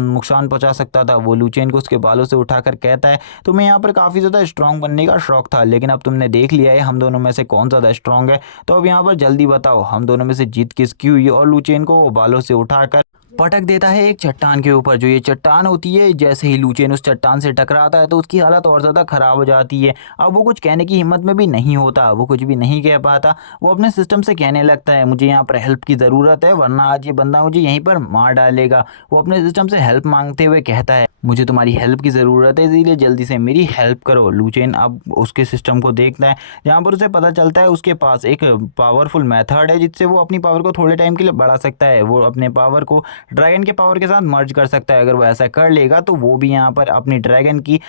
नुकसान पहुंचा सकता था। वो लुचेन को उसके बालों से उठाकर कहता है तुम्हें यहाँ पर काफ़ी ज़्यादा स्ट्रांग बनने का शौक था, लेकिन अब तुमने देख लिया है हम दोनों में से कौन ज़्यादा स्ट्रांग है। तो अब यहाँ पर जल्दी बताओ हम दोनों में से जीत किसकी हुई। और लुचेन को वो बालों से उठाकर पटक देता है एक चट्टान के ऊपर। जो ये चट्टान होती है, जैसे ही लुचेन उस चट्टान से टकराता है तो उसकी हालत और ज़्यादा ख़राब हो जाती है। अब वो कुछ कहने की हिम्मत में भी नहीं होता, वो कुछ भी नहीं कह पाता। वो अपने सिस्टम से कहने लगता है मुझे यहाँ पर हेल्प की ज़रूरत है वरना आज ये बंदा मुझे यहीं पर मार डालेगा। वो अपने सिस्टम से हेल्प मांगते हुए कहता है मुझे तुम्हारी हेल्प की ज़रूरत है, इसीलिए जल्दी से मेरी हेल्प करो। लुचेन अब उसके सिस्टम को देखता है जहाँ पर उसे पता चलता है उसके पास एक पावरफुल मेथड है जिससे वो अपनी पावर को थोड़े टाइम के लिए बढ़ा सकता है। वो अपने पावर को ड्रैगन के पावर के साथ मर्ज कर सकता है। अगर वो ऐसा कर लेगा तो वो भी यहाँ पर अपनी ड्रैगन की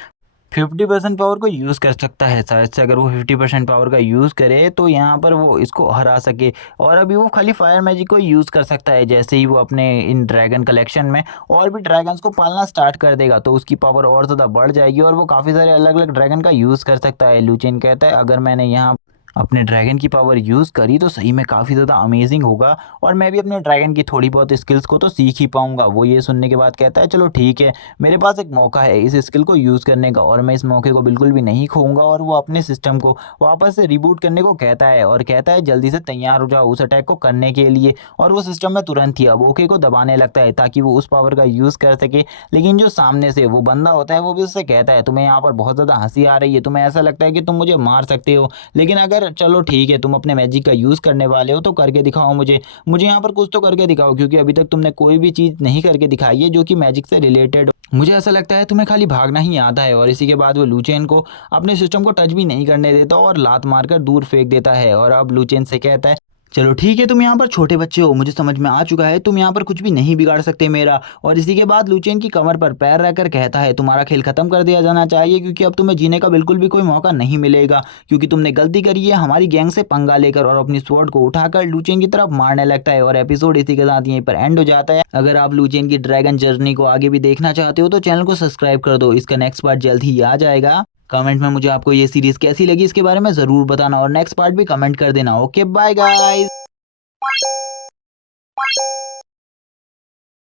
50% पावर को यूज़ कर सकता है। शायद से अगर वो 50% पावर का यूज़ करे तो यहाँ पर वो इसको हरा सके। और अभी वो खाली फायर मैजिक को यूज़ कर सकता है। जैसे ही वो अपने इन ड्रैगन कलेक्शन में और भी ड्रैगन्स को पालना स्टार्ट कर देगा तो उसकी पावर और ज़्यादा बढ़ जाएगी और वो काफ़ी सारे अलग अलग ड्रैगन का यूज़ कर सकता है। लुचेन कहता है अगर मैंने यहाँ अपने ड्रैगन की पावर यूज़ करी तो सही में काफ़ी ज़्यादा अमेजिंग होगा और मैं भी अपने ड्रैगन की थोड़ी बहुत स्किल्स को तो सीख ही पाऊंगा। वो ये सुनने के बाद कहता है चलो ठीक है, मेरे पास एक मौका है इस स्किल को यूज़ करने का और मैं इस मौके को बिल्कुल भी नहीं खोऊंगा। और वो अपने सिस्टम को वापस से रिबूट करने को कहता है और कहता है जल्दी से तैयार हो जाओ उस अटैक को करने के लिए। और वो सिस्टम में तुरंत ही अब ओके को दबाने लगता है ताकि वो उस पावर का यूज़ कर सके। लेकिन जो सामने से वो बंदा होता है वो भी उससे कहता है तुम्हें यहाँ पर बहुत ज़्यादा हंसी आ रही है, तुम्हें ऐसा लगता है कि तुम मुझे मार सकते हो, लेकिन अगर चलो ठीक है तुम अपने मैजिक का यूज़ करने वाले हो तो करके दिखाओ मुझे मुझे यहाँ पर कुछ तो करके दिखाओ, क्योंकि अभी तक तुमने कोई भी चीज़ नहीं करके दिखाई है जो कि मैजिक से रिलेटेड हो। मुझे ऐसा लगता है तुम्हें खाली भागना ही आता है। और इसी के बाद वो लुचेन को अपने सिस्टम को टच भी नहीं करने देता और लात मारकर दूर फेंक देता है। और अब लुचेन से कहता है चलो ठीक है तुम यहाँ पर छोटे बच्चे हो, मुझे समझ में आ चुका है, तुम यहाँ पर कुछ भी नहीं बिगाड़ सकते मेरा। और इसी के बाद लुचेन की कमर पर पैर रखकर कहता है तुम्हारा खेल खत्म कर दिया जाना चाहिए क्योंकि अब तुम्हें जीने का बिल्कुल भी कोई मौका नहीं मिलेगा, क्योंकि तुमने गलती करी है हमारी गैंग से पंगा लेकर। और अपनी स्वॉर्ड को उठाकर लुचेन की तरफ मारने लगता है और एपिसोड इसी के साथ यहीं पर एंड हो जाता है। अगर आप लुचेन की ड्रैगन जर्नी को आगे भी देखना चाहते हो तो चैनल को सब्सक्राइब कर दो, इसका नेक्स्ट पार्ट जल्द ही आ जाएगा। कमेंट में मुझे आपको ये सीरीज कैसी लगी इसके बारे में ज़रूर बताना और नेक्स्ट पार्ट भी कमेंट कर देना। Okay bye guys.